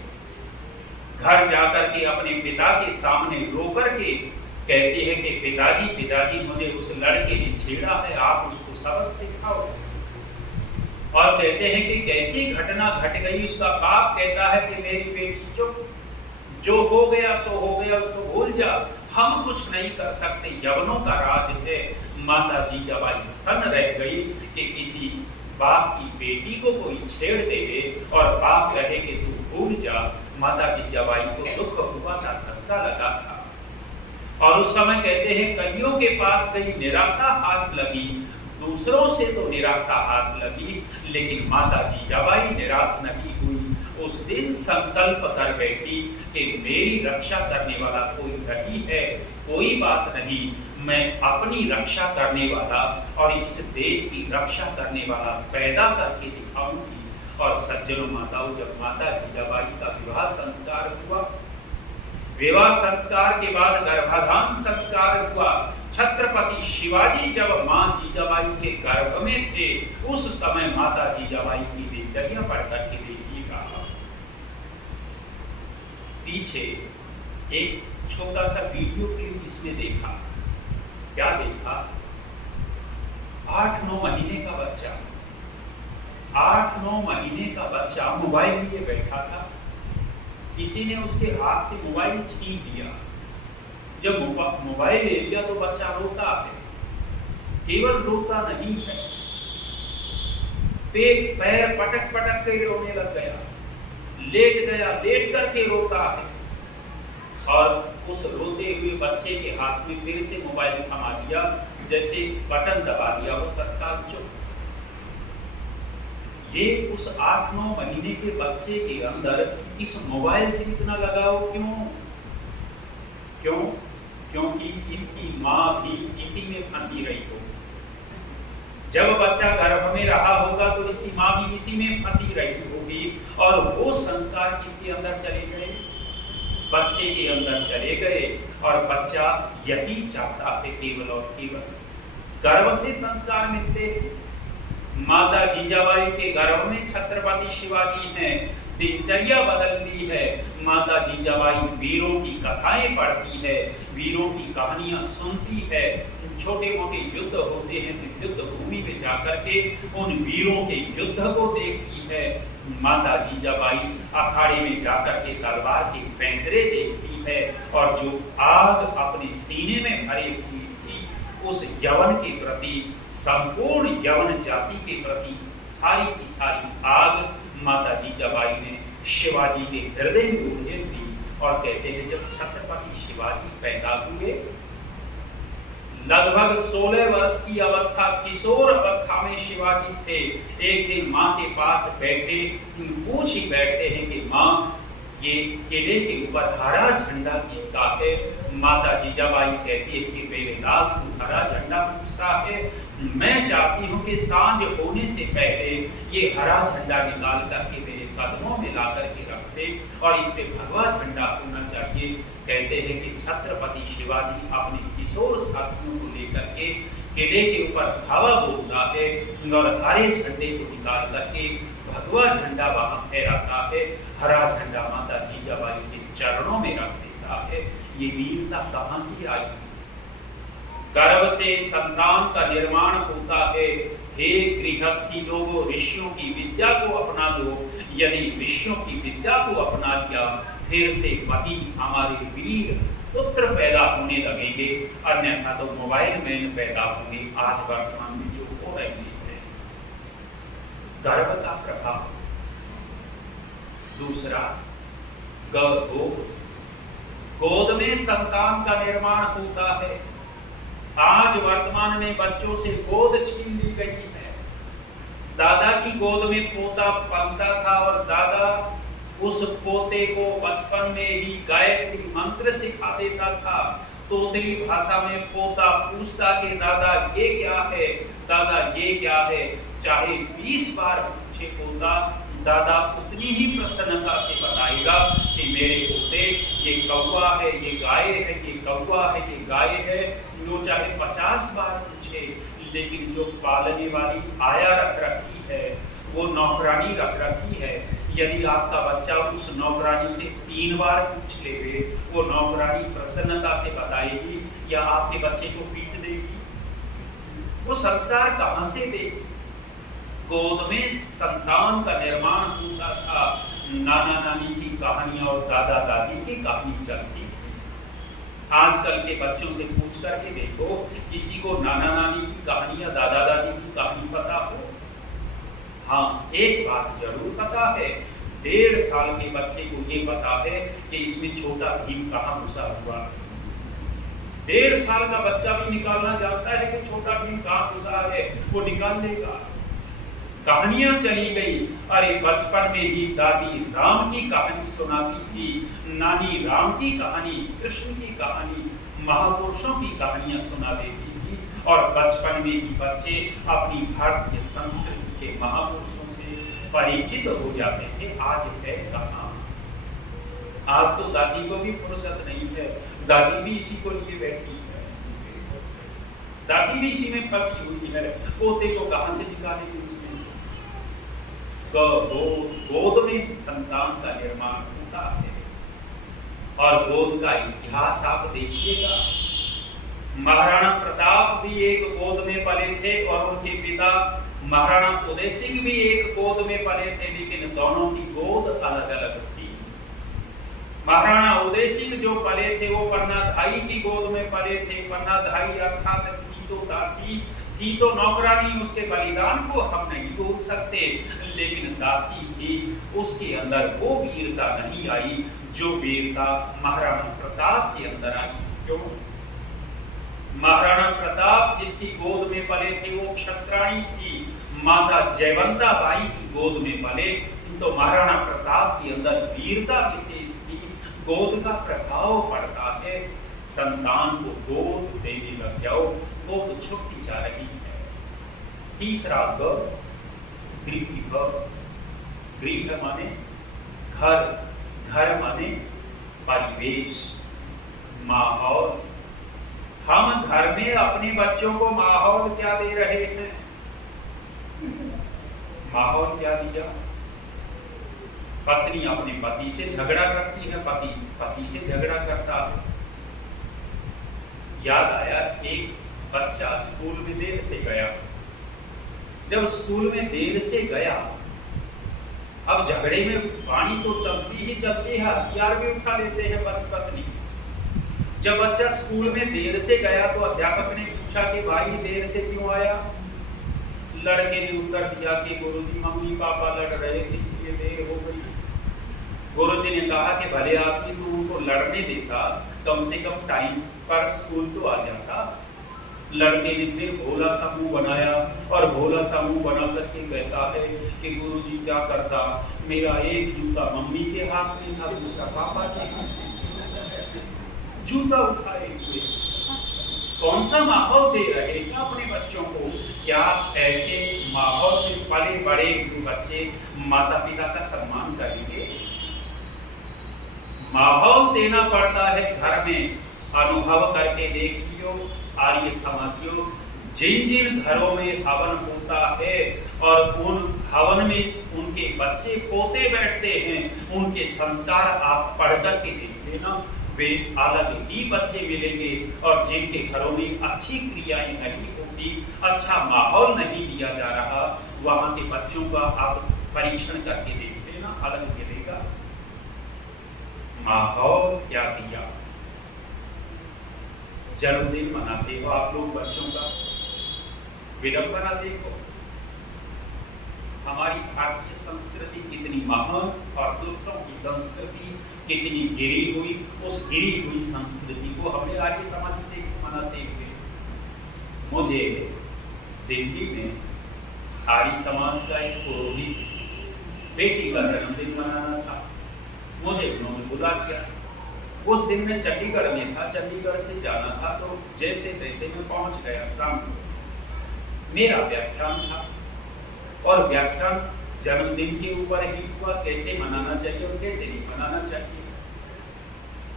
घर जाकर के अपने पिता के सामने रो करके कहती है कि पिताजी, पिताजी, मुझे उस लड़के ने छेड़ा है, आप उसको सबक सिखाओ। और कहते हैं कि कैसी घटना घट गई। उसका बाप कहता है कि मेरी बेटी चुप, जो हो गया सो हो गया, उसको भूल जा, हम कुछ नहीं कर सकते, यवनों का राज है। माता जीजाबाई सन रह गई कि किसी बाप की बेटी को कोई छेड़ देवे और बाप कहे कि तू भूल जा। माता जीजाबाई को दुख हुआ था, धक्का लगा था। और उस समय कहते हैं कईयों के पास गई, निराशा हाथ लगी, दूसरों से तो निराशा हाथ लगी, लेकिन माता जीजाबाई निराश नहीं हुई। उस दिन संकल्प कर बैठी कि मेरी रक्षा करने वाला कोई नहीं है, कोई बात नहीं, मैं अपनी रक्षा करने वाला और इस देश की रक्षा करने वाला पैदा करके दिखाऊंगी। और सज्जनों माताओं, जब माता जीजाबाई का विवाह संस्कार हुआ, विवाह संस्कार के बाद गर्भाधान संस्कार हुआ, छत्रपति शिवाजी जब मां जीजाबाई के गर्भ में थे उस समय माता जीजाबाई की दिनचर्या पढ़ करके देखिएगा। पीछे एक छोटा सा वीडियो क्लिप इसमें देखा। क्या देखा? 8-9 महीने का बच्चा, 8-9 महीने का बच्चा मोबाइल लिए बैठा था। किसी ने उसके हाथ से मोबाइल छीन लिया। जब मोबाइल ले लिया तो बच्चा रोता है। केवल रोता नहीं है, पैर पटक पटक के रोने लग गया, लेट गया, लेट करके रोता है। और उस रोते हुए बच्चे के हाथ में फिर से मोबाइल थमा दिया, जैसे बटन दबा दिया वो तत्काल चुप। ये उस 8-9 महीने के बच्चे के अंदर इस मोबाइल से इतना लगाव क्यों? क्योंकि इसकी माँ भी इसी में फंसी रही हो। जब बच्चा गर्भ में रहा होगा तो इसकी माँ भी इसी में फंसी रही होगी और वो संस्कार किसके अंदर चले गए? बच्चे के अंदर चले गए। और बच्चा यही चाहता है केवल और केवल। गर्भ से संस्कार मिलते हैं। माता जीजाबाई के गर्भ में छत्रपति शिवाजी हैं। दिनचर्या बदलती है। माता जीजाबाई वीरों की कथाएं पढ़ती है, वीरों की कहानियां सुनती है। छोटे मोटे युद्ध होते हैं तो युद्ध भूमि में जाकर के उन वीरों के युद्ध को देखती है। माता जीजाबाई अखाड़े में जाकर के तलवार के पैंतरे देखती है और जो आग अपने सीने में भरी हुई थी उस यवन के प्रति, संपूर्ण यवन जाति के प्रति सारी की सारी आग माता जीजाबाई ने शिवाजी के हृदय में उन्हें दी। और कहते हैं जब छत्रपति शिवाजी पैदा हुए, लगभग 16 वर्ष की अवस्था, किशोर अवस्था में शिवाजी थे। एक दिन माँ के पास बैठे, पूछ ही बैठते हैं कि माँ ये किले के ऊपर हरा झंडा किसका है? माता जीजाबाई कहती है कि मेरे लाल तू हरा झंडा पूछता है, मैं चाहती हूँ कि सांझ होने से पहले ये हरा झंडा निकाल करके मेरे कदमों में ला करके रख दे और इस पे भगवा झंडा होना चाहिए। कहते हैं कि छत्रपति शिवाजी अपने किशोर साथियों को लेकर के किले के ऊपर धावा बोलता है और हरे झंडे को निकाल करके भगवा झंडा वहां फहराता है। हरा झंडा माता जीजाबाई के चरणों में रख देता है। ये वीरता कहां से आई? गर्भ से संतान का निर्माण होता है। हे गृहस्थी लोगों, ऋषियों की विद्या को अपना लो। यदि ऋषियों की विद्या को अपना लिया फिर से वही हमारे वीर पुत्र पैदा होने लगेंगे, अन्यथा तो मोबाइल मैन पैदा होंगे आज वर्तमान में जो हो रही है। गर्भ का प्रभाव। दूसरा, गोद में संतान का निर्माण होता है। आज वर्तमान में बच्चों से गोद छीन ली गई है। दादा की गोद में पोता पलता था और दादा उस पोते को बचपन में ही गायत्री मंत्र सिखा देता था। तोतली भाषा में पोता पूछता कि दादा ये क्या है, दादा ये क्या है। चाहे 20 बार पूछे पोता, दादा उतनी ही प्रसन्नता से बताएगा कि मेरे पोते ये कौवा है, ये गाय है, ये कौवा है, ये गाय है। जो चाहे 50 बार पूछे, लेकिन जो पालने वाली आया रख रखी है, वो नौकरानी रख रखी है, यदि आपका बच्चा उस नौकरानी से 3 बार पूछ ले, वो नौकरानी प्रसन्नता से बताएगी या आपके बच्चे को पीट देगी? वो संस्कार कहां से देगी? गोद में संतान का निर्माण होता था। नाना नानी की कहानियां और दादा दादी की कहानी चलती थी। आजकल के बच्चों से पूछ करके देखो, किसी को नाना नानी की कहानी या दादा दादी की कहानी पता हो? हाँ, एक बात जरूर पता है, 1.5 साल के बच्चे को ये पता है कि इसमें छोटा भीम कहाँ घुसा हुआ। 1.5 साल का बच्चा भी निकालना चाहता है कि छोटा भीम कहाँ घुसा है, वो निकाल लेगा। कहानियां चली गई। अरे बचपन में ही दादी राम की कहानी सुनाती थी, नानी राम की कहानी, कृष्ण की कहानी, महापुरुषों की कहानियां सुना देती थी और बचपन में ही बच्चे अपनी भारतीय संस्कृति के महापुरुषों से परिचित हो जाते थे। आज है कहाँ? आज तो दादी को भी फुर्सत नहीं है, दादी भी इसी को लिए बैठी है। दादी भी इसी में फंसी हुई है, पोते को कहां से निकालेंगे उसमें। गोद में संतान का निर्माण होता है, और गोद का इतिहास आप देखिएगा। महाराणा प्रताप भी एक गोद में पले थे और उनके पिता महाराणा उदय सिंह भी एक गोद में पले थे, लेकिन दोनों की गोद अलग अलग थी। महाराणा उदय सिंह जो पले थे वो पन्नाधाई की गोद में पले थे। पन्नाधाई अर्थात थी तो दासी, थी तो नौकरानी, उसके बलिदान को हम नहीं भूल सकते, लेकिन दासी थी, उसके अंदर वो वीरता नहीं आई जो वीरता महाराणा प्रताप के अंदर आई। क्यों? महाराणा प्रताप जिसकी गोद में पले थे वो क्षत्राणी थी, माता जयवंता बाई की गोद में पले, तो महाराणा प्रताप के अंदर वीरता विशेष थी। गोद का प्रभाव पड़ता है, संतान को गोद देने लग जाओ, गोद छुपती जा रही है। तीसरा ग, गृह। गृह माने घर, घर माने परिवेश, माहौल। हम घर में अपने बच्चों को माहौल क्या दे रहे हैं? माहौल क्या दिया? पत्नी अपने पति से झगड़ा करती है, पति पति से झगड़ा करता है। याद आया, एक बच्चा स्कूल में देर से गया। जब स्कूल में देर से गया, अब झगड़े में वाणी तो चलती ही चलती है, हथियार भी उठा लेते हैं पति पत्नी। जब बच्चा स्कूल में देर से गया तो अध्यापक ने पूछा कि भाई देर से क्यों आया? लड़के ने उत्तर दिया कि गुरुजी मम्मी पापा लड़ रहे थे इसलिए देर हो गई। गुरुजी ने कहा कि भले आदमी तू उनको लड़ने देता, कम से कम टाइम पर स्कूल तो आ जाता। लड़के ने फिर भोला सा मुंह बनाया और भोला सा मुंह बना करके कहता है कि गुरुजी क्या करता, मेरा एक जूता मम्मी के हाथ में था, दूसरा पापा के हाथ में। जूता उठाए हुए कौन सा माहौल दे रहे हैं अपने बच्चों को? क्या ऐसे माहौल में पले बड़े बच्चे माता पिता का सम्मान करेंगे? माहौल देना पड़ता है घर में। अनुभव करके देख लियो आर्य समाजियों, जिन जिन घरों में हवन होता है और उन हवन में उनके बच्चे पोते बैठते हैं, उनके संस्कार आप पढ़ करके देख लेना, वे अलग ही बच्चे मिलेंगे। और जिनके घरों में अच्छी क्रियाएं नहीं होती, अच्छा माहौल नहीं दिया जा रहा, वहां के बच्चों का आप परीक्षण करके देख लेना, अलग मिलेगा। माहौल क्या दिया? जन्मदिन मनाते हो आप लोग बच्चों का, विडंबना देखो। हमारी भारतीय संस्कृति कितनी महान और दूसरों की संस्कृति कितनी गिरी हुई, उस गिरी हुई संस्कृति को हमने आर्य समाज में मनाते हुए। मुझे दिल्ली में आर्य समाज का एक पुरोहित बेटी का जन्मदिन मनाना था, मुझे उन्होंने बुला दिया। उस दिन मैं चंडीगढ़ में था, चंडीगढ़ से जाना था, तो जैसे तैसे मैं पहुंच गया। शाम को मेरा व्याख्यान था और व्याख्यान जन्मदिन के ऊपर ही हुआ, कैसे मनाना चाहिए और कैसे नहीं मनाना चाहिए।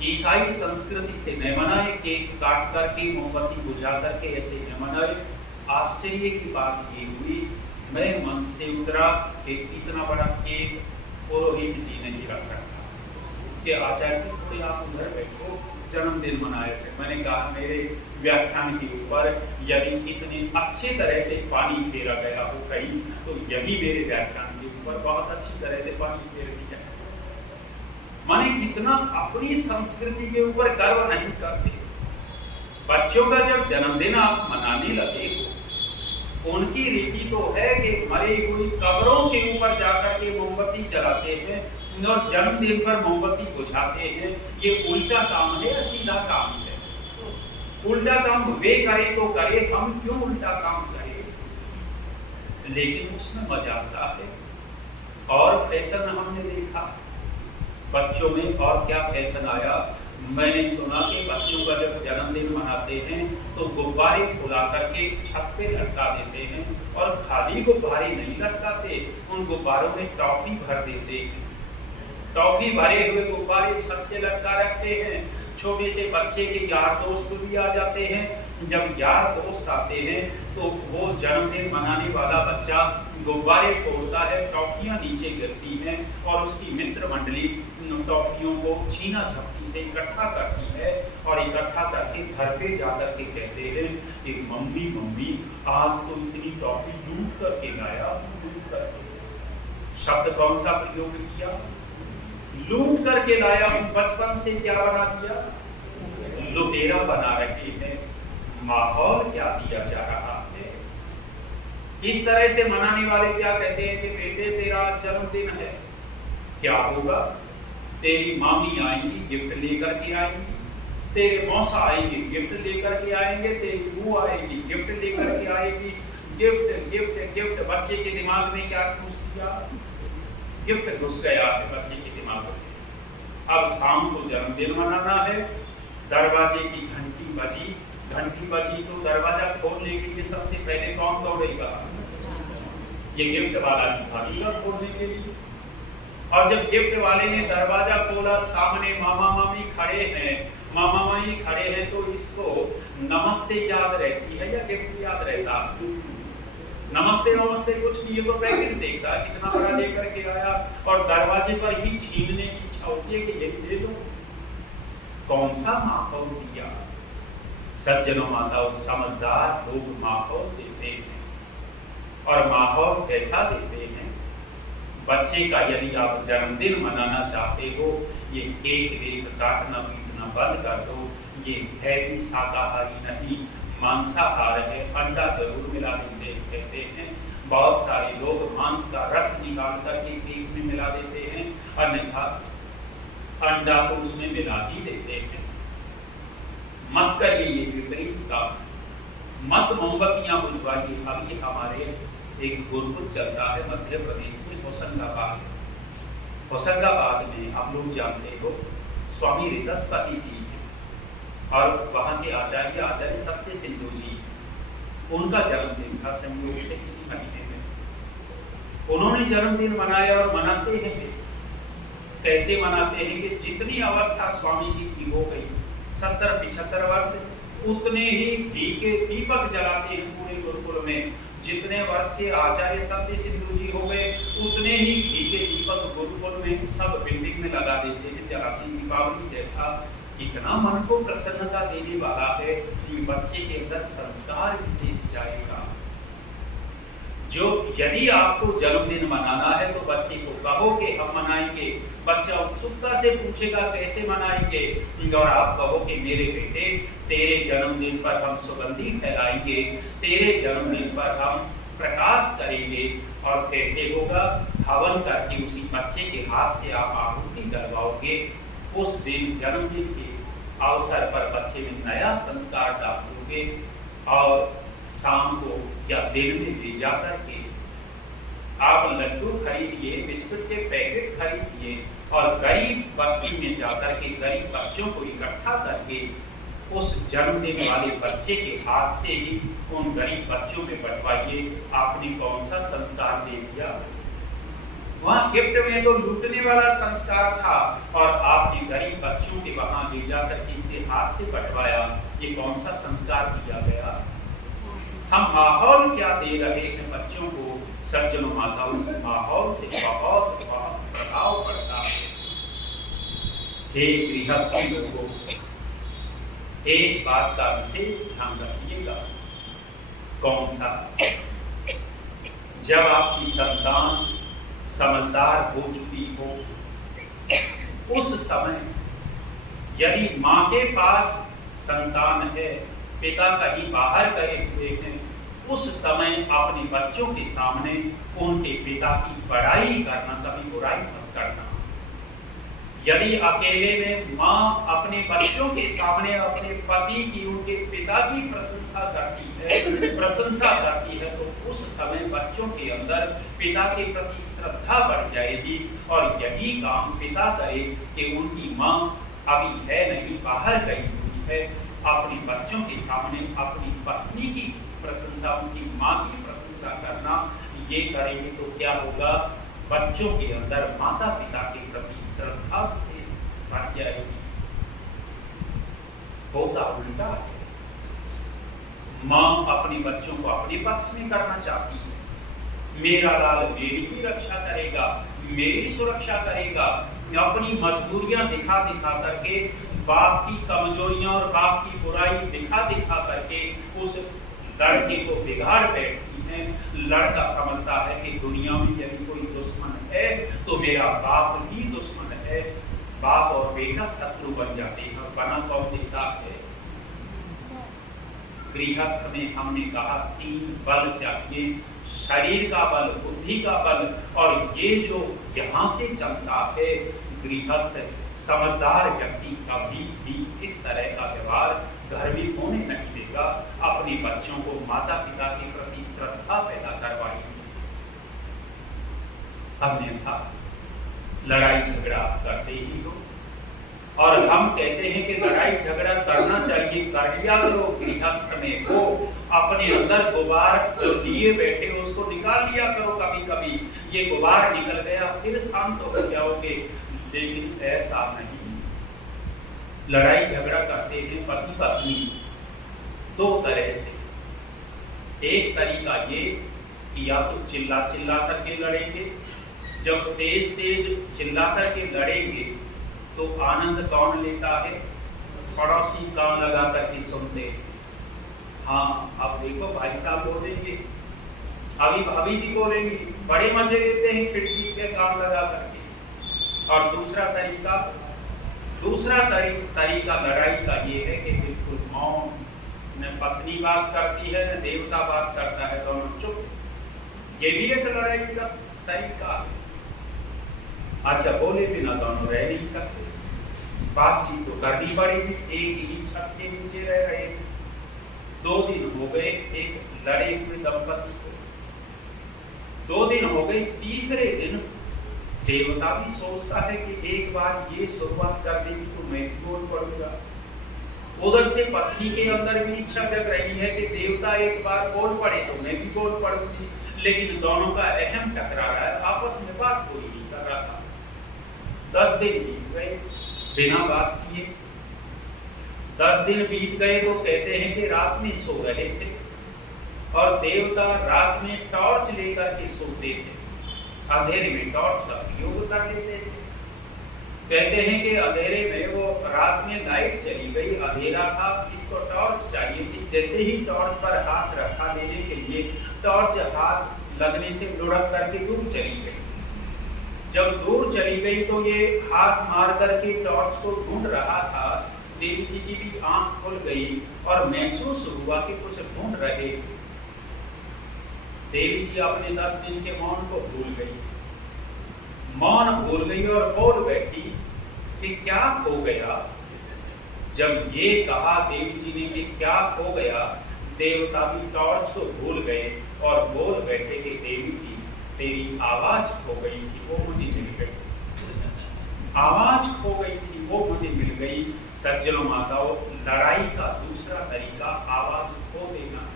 ईसाई संस्कृति से न मनाए, केक काट करके मोमबत्ती बुझा करके ऐसे न मनाए। आश्चर्य की बात ये हुई, मैं मन से उतरा कि इतना बड़ा केक पुरोहित जी ने ही रखा था कि आचार्य जी थोड़े आप उधर बैठो, जन्मदिन मनाए थे। मैंने कहा मेरे व्याख्यान के ऊपर यदि इतने अच्छे तरह से पानी फेरा गया हो कहीं, तो यही मेरे व्याख्यान के ऊपर बहुत अच्छी तरह से पानी फेर दिया। माने कितना अपनी संस्कृति के ऊपर गर्व नहीं करते। बच्चों का जब जन्मदिन आप मनाने लगे, उनकी रीति तो है कि मरी हुई कब्रों के ऊपर जाकर के मोमबत्ती जलाते हैं और जन्मदिन पर मोमबत्ती बुझाते हैं। ये उल्टा काम है या सीधा काम है? उल्टा काम वे करे तो करे, हम क्यों उल्टा काम करें? लेकिन उसमें मजा आता है। और फैशन हमने देखा बच्चों में, और क्या फैशन आया। मैंने सुना कि बच्चों का जब जन्मदिन मनाते हैं तो गुब्बारे फुला करके छत पे लटका देते हैं, और खाली गुब्बारे नहीं लटकाते, उन गुब्बारों में टॉफी भर देते हैं। टॉफी भरे हुए गुब्बारे छत से लटका रखते हैं। छोटे से बच्चे के यार दोस्त भी आ जाते हैं, जब यार दोस्त आते हैं तो वो जन्मदिन मनाने वाला बच्चा गुब्बारे फोड़ता है, टॉफियां नीचे गिरती हैं और उसकी मित्र मंडली टॉफियों को छीना झपटी से इकट्ठा करती है और इकट्ठा करके घर पे जाकर के कहते हैं कि मम्मी मम्मी आज तो इतनी टॉफी लूट करके लाया, लूट करके। शब्द कौन सा प्रयोग किया? लूट करके लाया। बचपन से क्या बना दिया? लुटेरा बना रहे हैं। माहौल क्या दिया जा रहा है? इस तरह से मनाने वाले क्या कहते हैं कि बेटे तेरा जन्मदिन है, क्या होगा? तेरी मामी आएंगी, गिफ्ट लेकर के आएंगी, तेरे मौसा आएंगे, गिफ्ट लेकर के आएंगे, तेरी बुआ आएगी, गिफ्ट लेकर के आएगी। Gift gift gift. बच्चे के दिमाग में क्या घुस गया? गिफ्ट घुस गया है बच्चे के दिमाग में। अब शाम को जन्मदिन मनाना है, दरवाजे की घंटी बजी, घंटी बजी तो दरवाजा खोलने के लिए सबसे पहले कौन दौड़ेगा? ये गिफ्ट वाला भागेगा खोलने के लिए। और जब गिफ्ट वाले ने दरवाजा खोला, सामने मामा मामी खड़े हैं, मामा मामी खड़े हैं, तो इसको नमस्ते याद रहती है या गिफ्ट याद रहता? नमस्ते नमस्ते कुछ नहीं, ये तो पैकेट देखता कितना बड़ा लेकर के आया और दरवाजे पर ही छीनने की इच्छा होती है कि ये दे दो। कौन सा माहौल दिया? सज्जनों माताओं, समझदार लोग माहौल देते हैं। और माहौल कैसा देते हैं? बच्चे का यदि आप जन्मदिन मनाना चाहते हो, ये केक वेक काटना पीटना बंद कर दो। ये है भी शाकाहारी नहीं, मांसाहार है, अंडा जरूर मिला देते कहते हैं। बहुत सारे लोग मांस का रस निकाल करके केक में मिला देते हैं, अन्यथा अंडा तो उसमें मिला ही देते हैं। मत करिए ये विपरीत काम, मत मोमबत्तियां बुझवाइए। अभी हमारे एक गुरुकुल चलता है मध्य प्रदेश में, होशंगाबाद। होशंगाबाद में आप लोग जानते हो स्वामी रितस्पति जी और वहाँ के आचार्य सत्य सिंधु जी, उनका जन्मदिन था संयोग से इसी महीने में। उन्होंने जन्मदिन मनाया और मनाते हैं। कैसे मनाते हैं कि जितनी अवस्था स्वामी जी की हो गई 70-75 वर्ष, उतने ही घी के दीपक जलाते हैं पूरे गुरुकुल में। जितने वर्ष के आचार्य सत्य सिंधु जी हो गए, उतने ही घी के दीपक गुरुकुल में सब बिल्डिंग में लगा देते हैं, जलाते हैं। दीपावली जैसा इतना मन को प्रसन्नता देने वाला है कि बच्चे के अंदर संस्कार विशेष जाएगा। जो यदि आपको जन्मदिन मनाना है तो बच्चे को कहो कि हम मनाएंगे। बच्चा उत्सुकता से पूछेगा कैसे मनाएंगे, और आप कहो कि मेरे बेटे तेरे जन्मदिन पर हम सुगंधी फैलाएंगे, तेरे जन्मदिन पर हम प्रकाश करेंगे। और कैसे होगा? हवन करके उसी बच्चे के हाथ से आप आहुति करवाओगे। उस दिन जन्मदिन के अवसर पर बच्चे में नया संस्कार डालोगे और शाम को या दिन में ले जा करके आप लड्डू खरीदिए, बिस्कुट के पैकेट खरीदिए और गरीब बस्ती में जाकर के गरीब बच्चों को इकट्ठा करके उस जन्मदिन वाले बच्चे के हाथ से ही उन गरीब बच्चों में बंटवाइए। आपने कौन सा संस्कार दे दिया? वहाँ गिफ्ट में तो लूटने वाला संस्कार था और आपने गरीब बच्चों के वहां ले जाकर के इसके हाथ से बंटवाया। ये कौन सा संस्कार दिया गया? हम माहौल क्या दे रहे हैं बच्चों को? सज्जनों माताओं, इस माहौल से बहुत प्रभाव पड़ता है। हे गृहस्थी लोगों, एक बात का विशेष ध्यान रखिएगा। कौन सा? जब आपकी संतान समझदार हो चुकी हो, उस समय यदि माँ के पास संतान है, पिता कहीं बाहर गए हुए हैं, उस समय अपने बच्चों के सामने उनके पिता की बड़ाई करना, कभी बुराई मत करना। यदि अकेले में माँ अपने बच्चों के सामने अपने पति की, उनके पिता की प्रशंसा करती है तो उस समय बच्चों के अंदर पिता के प्रति श्रद्धा बढ़ जाएगी। और यही काम पिता करे कि उनकी माँ अभी है नहीं, बाहर गई हुई है, अपने बच्चों के सामने अपनी पत्नी की प्रशंसा, उनकी माँ की प्रशंसा करना, ये करेंगे तो क्या होगा? बच्चों के अंदर माता पिता के प्रति श्रद्धा विशेष बढ़ जाएगी। होता उल्टा है। माँ अपने बच्चों को अपने पक्ष में करना चाहती है। मेरा लाल मेरी भी रक्षा करेगा, मेरी सुरक्षा करेगा। अपनी मजबूरियां दिखा दिखा करके, बाप की कमजोरियां और बाप की बुराई दिखा दिखा करके उस लड़के को बिगाड़ बैठती है। लड़का समझता है कि दुनिया में यदि कोई दुश्मन है तो मेरा बाप ही दुश्मन है। बाप और बेटा शत्रु बन जाते हैं। बना कौन देता है? गृहस्थ में हमने कहा 3 बल चाहिए, शरीर का बल, बुद्धि का बल, और ये जो यहाँ से चलता है गृहस्थ समझदार व्यक्ति कभी भी इस तरह का व्यवहार घर में होने नहीं देगा। अपने बच्चों को माता पिता के प्रति श्रद्धा पैदा करवाएंगे। अन्यथा लड़ाई झगड़ा करते ही हो। और हम कहते हैं कि लड़ाई झगड़ा करना चाहिए, कर लिया करो। गृहस्थ में वो अपने अंदर गुबार जो लिए बैठे उसको निकाल लिया करो। कभी कभी ये गुबार निकल गया फिर शांत हो जाओगे, लेकिन ऐसा नहीं। लड़ाई झगड़ा करते हैं पति पत्नी 2 तरह से। एक तरीका ये कि या तो चिल्ला चिल्ला करके लड़ेंगे। जब तेज तेज चिल्ला करके लड़ेंगे तो आनंद कौन लेता है? पड़ोसी कान लगा करके सुनते। हाँ, अब देखो भाई साहब बोलेंगे, अभी भाभी जी बोलेंगी, बड़े मजे लेते हैं खिड़की के कान लगा करके। और दूसरा तरीका लड़ाई का ये है कि बिल्कुल मौन, न पत्नी बात करती है न देवता बात करता है, दोनों चुप। ये भी एक लड़ाई का तरीका है। अच्छा, बोले बिना दोनों रह नहीं सकते, बातचीत तो करनी पड़ेगी। एक ही छत के नीचे रह रहे, 2 दिन हो गए एक लड़े हुए दंपति को, 2 दिन हो गए। तीसरे दिन देवता भी सोचता है कि एक बार ये शुरुआत कर देगी तो मैं भी बोल पड़ूंगा। उधर से पत्नी के अंदर भी इच्छा जग रही है कि देवता एक बार बोल पड़े तो मैं भी बोल पड़ूंगी। लेकिन दोनों का अहम टकराव है, आपस में बात कोई नहीं कर रहा था। 10 दिन बीत गए बिना बात किए। 10 दिन बीत गए तो कहते हैं कि रात में सो रहे थे और देवता रात में टॉर्च लेकर के सोते थे। अंधेरे में टॉर्च का प्रयोग कर लेते थे। कहते हैं कि अंधेरे में वो रात में लाइट चली गई, अंधेरा था, इसको टॉर्च चाहिए थी। जैसे ही टॉर्च पर हाथ रखा लेने के लिए, टॉर्च हाथ लगने से लुढ़क करके दूर चली गई। जब दूर चली गई तो ये हाथ मार करके टॉर्च को ढूंढ रहा था। देवी जी की भी आंख खुल गई और महसूस हुआ कि कुछ ढूंढ रहे। देवी जी अपने 10 दिन के मौन को भूल गई, मौन भूल गई और बोल बैठी कि क्या खो गया। जब ये कहा देवी जी ने कि क्या खो गया, देवता भी टॉर्च को भूल गए और बोल बैठे कि देवी जी तेरी आवाज खो गई थी, वो मुझे मिल गई। आवाज खो गई थी, वो मुझे मिल गई। सज्जनों माताओं, लड़ाई का दूसरा तरीका आवाज खो देना।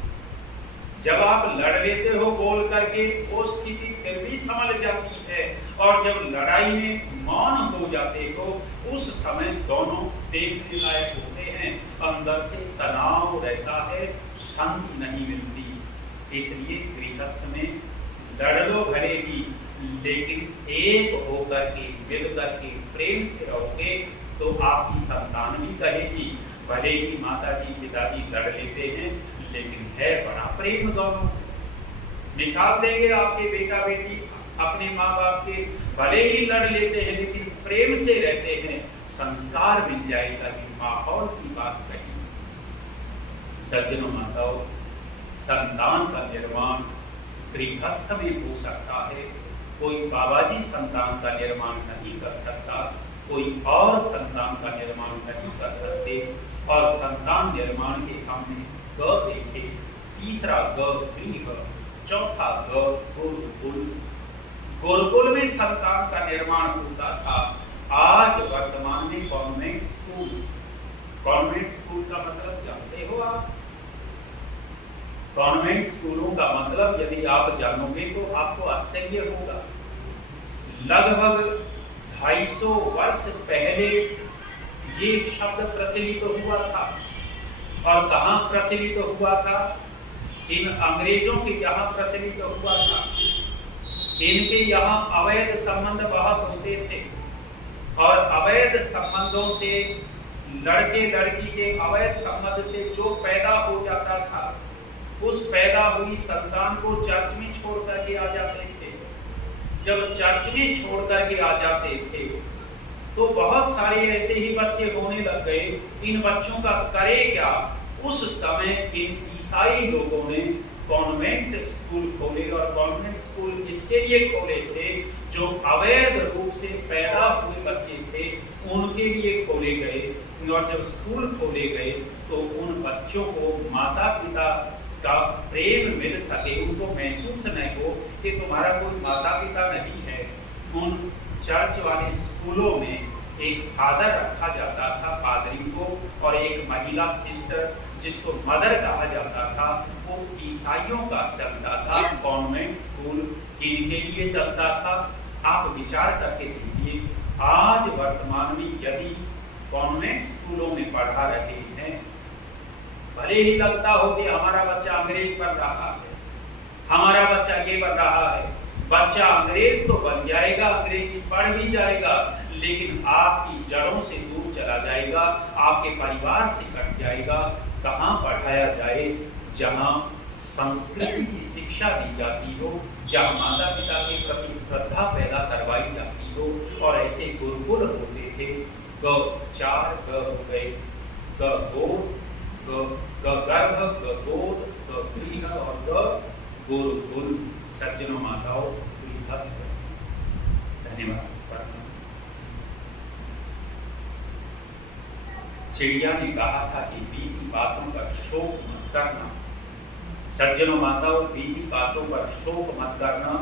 जब आप लड़ लेते हो बोल करके, वो स्थिति फिर भी संभल जाती है। और जब लड़ाई में मौन हो जाते हो, उस समय दोनों देखने लायक होते हैं। अंदर से तनाव रहता है, शांति नहीं मिलती। इसलिए गृहस्थ में लड़ लो भले ही, लेकिन एक होकर के मिल करके प्रेम से रहोगे तो आपकी संतान भी कहेगी, भले ही माताजी पिताजी लड़ लेते हैं लेकिन है बड़ा प्रेम दोनों। मिसाल देंगे आपके बेटा बेटी अपने माँ बाप के, भले ही लड़ लेते हैं लेकिन प्रेम से रहते हैं, संस्कार मिल जाएगा कि माहौल की बात कही। सज्जनों माताओं, संतान का निर्माण गृहस्थ में हो सकता है। कोई बाबाजी संतान का निर्माण नहीं कर सकता, कोई और संतान का निर्माण नहीं कर सकते। और संतान निर्माण के हमने ग देखे, तीसरा ग गृह, चौथा ग गुरुकुल। गुरुकुल में संतान का निर्माण होता था। आज वर्तमान में कॉन्वेंट स्कूल। कॉन्वेंट स्कूल का मतलब जानते हो आप? कॉन्वेंट स्कूलों का मतलब यदि आप जानोगे तो आपको आश्चर्य होगा। लगभग 250 वर्ष पहले ये शब्द प्रचलित हुआ था और कहाँ प्रचलित हुआ था? इन अंग्रेजों के यहाँ प्रचलित हुआ था। इनके यहाँ अवैध संबंध बहुत होते थे और अवैध संबंधों से लड़के लड़की के अवैध संबंध से जो पैदा हो जाता था, उस पैदा हुई संतान को चर्च में छोड़ करके आ जाते थे। जब चर्च में छोड़ करके आ जाते थे तो बहुत सारे ऐसे ही बच्चे होने लग गए। इन बच्चों का करे क्या? उस समय इन ईसाई लोगों ने कॉन्वेंट स्कूल खोले और कॉन्वेंट स्कूल इसके लिए खोले थे जो अवैध रूप से पैदा हुए बच्चे थे उनके लिए खोले गए। और जब स्कूल खोले गए तो उन बच्चों को माता पिता का प्रेम मिल सके, उनको महसूस न हो कि तुम्हारा कोई माता पिता नहीं है। उन चर्च वाले स्कूलों में एक फादर रखा जाता था, पादरी को, और एक महिला सिस्टर जिसको मदर कहा जाता था। वो ईसाइयों का चलता था। कॉन्वेंट स्कूल किनके लिए चलता था? आप विचार करके देखिए, आज वर्तमान में यदि कॉन्वेंट स्कूलों में पढ़ा रहे हैं, भले ही लगता हो कि हमारा बच्चा अंग्रेज बन रहा है, हमारा बच्चा ये बन रहा है, बच्चा अंग्रेज तो बन जाएगा, अंग्रेजी पढ़ भी जाएगा, लेकिन आपकी जड़ों से दूर चला जाएगा, आपके परिवार से कट जाएगा। कहाँ पढ़ाया जाए? जहाँ संस्कृति की शिक्षा दी जाती हो, जहाँ माता पिता के प्रति श्रद्धा पैदा करवाई जाती हो। और ऐसे गुरुकुल होते थे। ग 4 ग हो गए, ग गोद, ग गर्भ, ग गोद, ग गृह और ग गुरुकुल। सज्जनों माताओं, हस्त धन्यवाद। चिड़िया ने कहा था कि बीती बातों पर शोक मत करना। सज्जनों माताओं, बीती बातों पर शोक मत करना।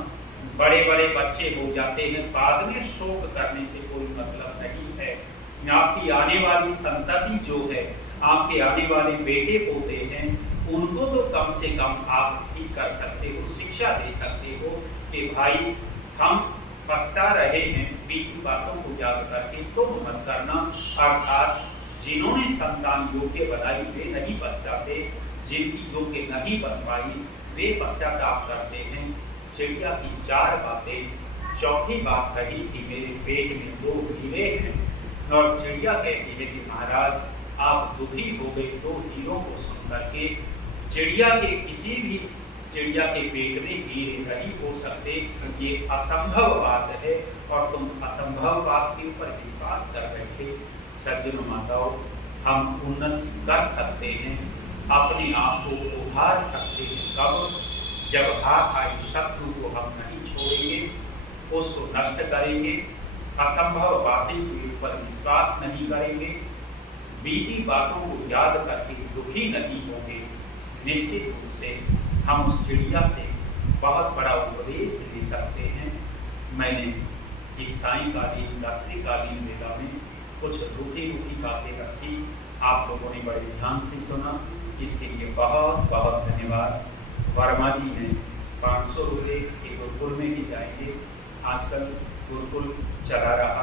बड़े बड़े बच्चे हो जाते हैं, बाद में शोक करने से कोई मतलब नहीं है। आपकी आने वाली संतति जो है, आपके आने वाले बेटे पोते हैं, उनको तो कम से कम आप ठीक कर सकते हो, शिक्षा दे सकते हो कि भाई हम पछता रहे हैं, बीती बातों को याद करके तुम मत करना। अर्थात जिन्होंने संतान योग्य बनाई वे नहीं पछताते, जिनकी योग्य नहीं बन पाई वे पश्चाताप करते हैं। चिड़िया की 4 बातें। चौथी बात कही कि मेरे पेट में 2 हीरे हैं, और चिड़िया कहती है कि महाराज आप दुखी हो गए 2 हीरों को सुनकर के। चिड़िया के किसी भी चिड़िया के पेट में हीरे नहीं हो सकते, ये असंभव बात है और तुम असंभव बात के ऊपर विश्वास कर बैठे। सज्जनों माताओं, हम उन्नति कर सकते हैं, अपने आप को उभार सकते हैं। कब? जब हाथ आए शत्रु को हम नहीं छोड़ेंगे, उसको नष्ट करेंगे, असंभव बातें के ऊपर विश्वास नहीं करेंगे, बीती बातों को याद करके दुखी नहीं होंगे। निश्चित रूप से हम उस चिड़िया से बहुत बड़ा उपदेश ले सकते हैं। मैंने इस सायंकालीन रात्रिकालीन वेला में कुछ रूठी बातें रखी, आप लोगों ने बड़े ध्यान से सुना, इसके लिए बहुत बहुत धन्यवाद। वर्मा जी ने 500 रुपये के गुरुकुल में भी जाएंगे, आजकल गुरुकुल चला रहा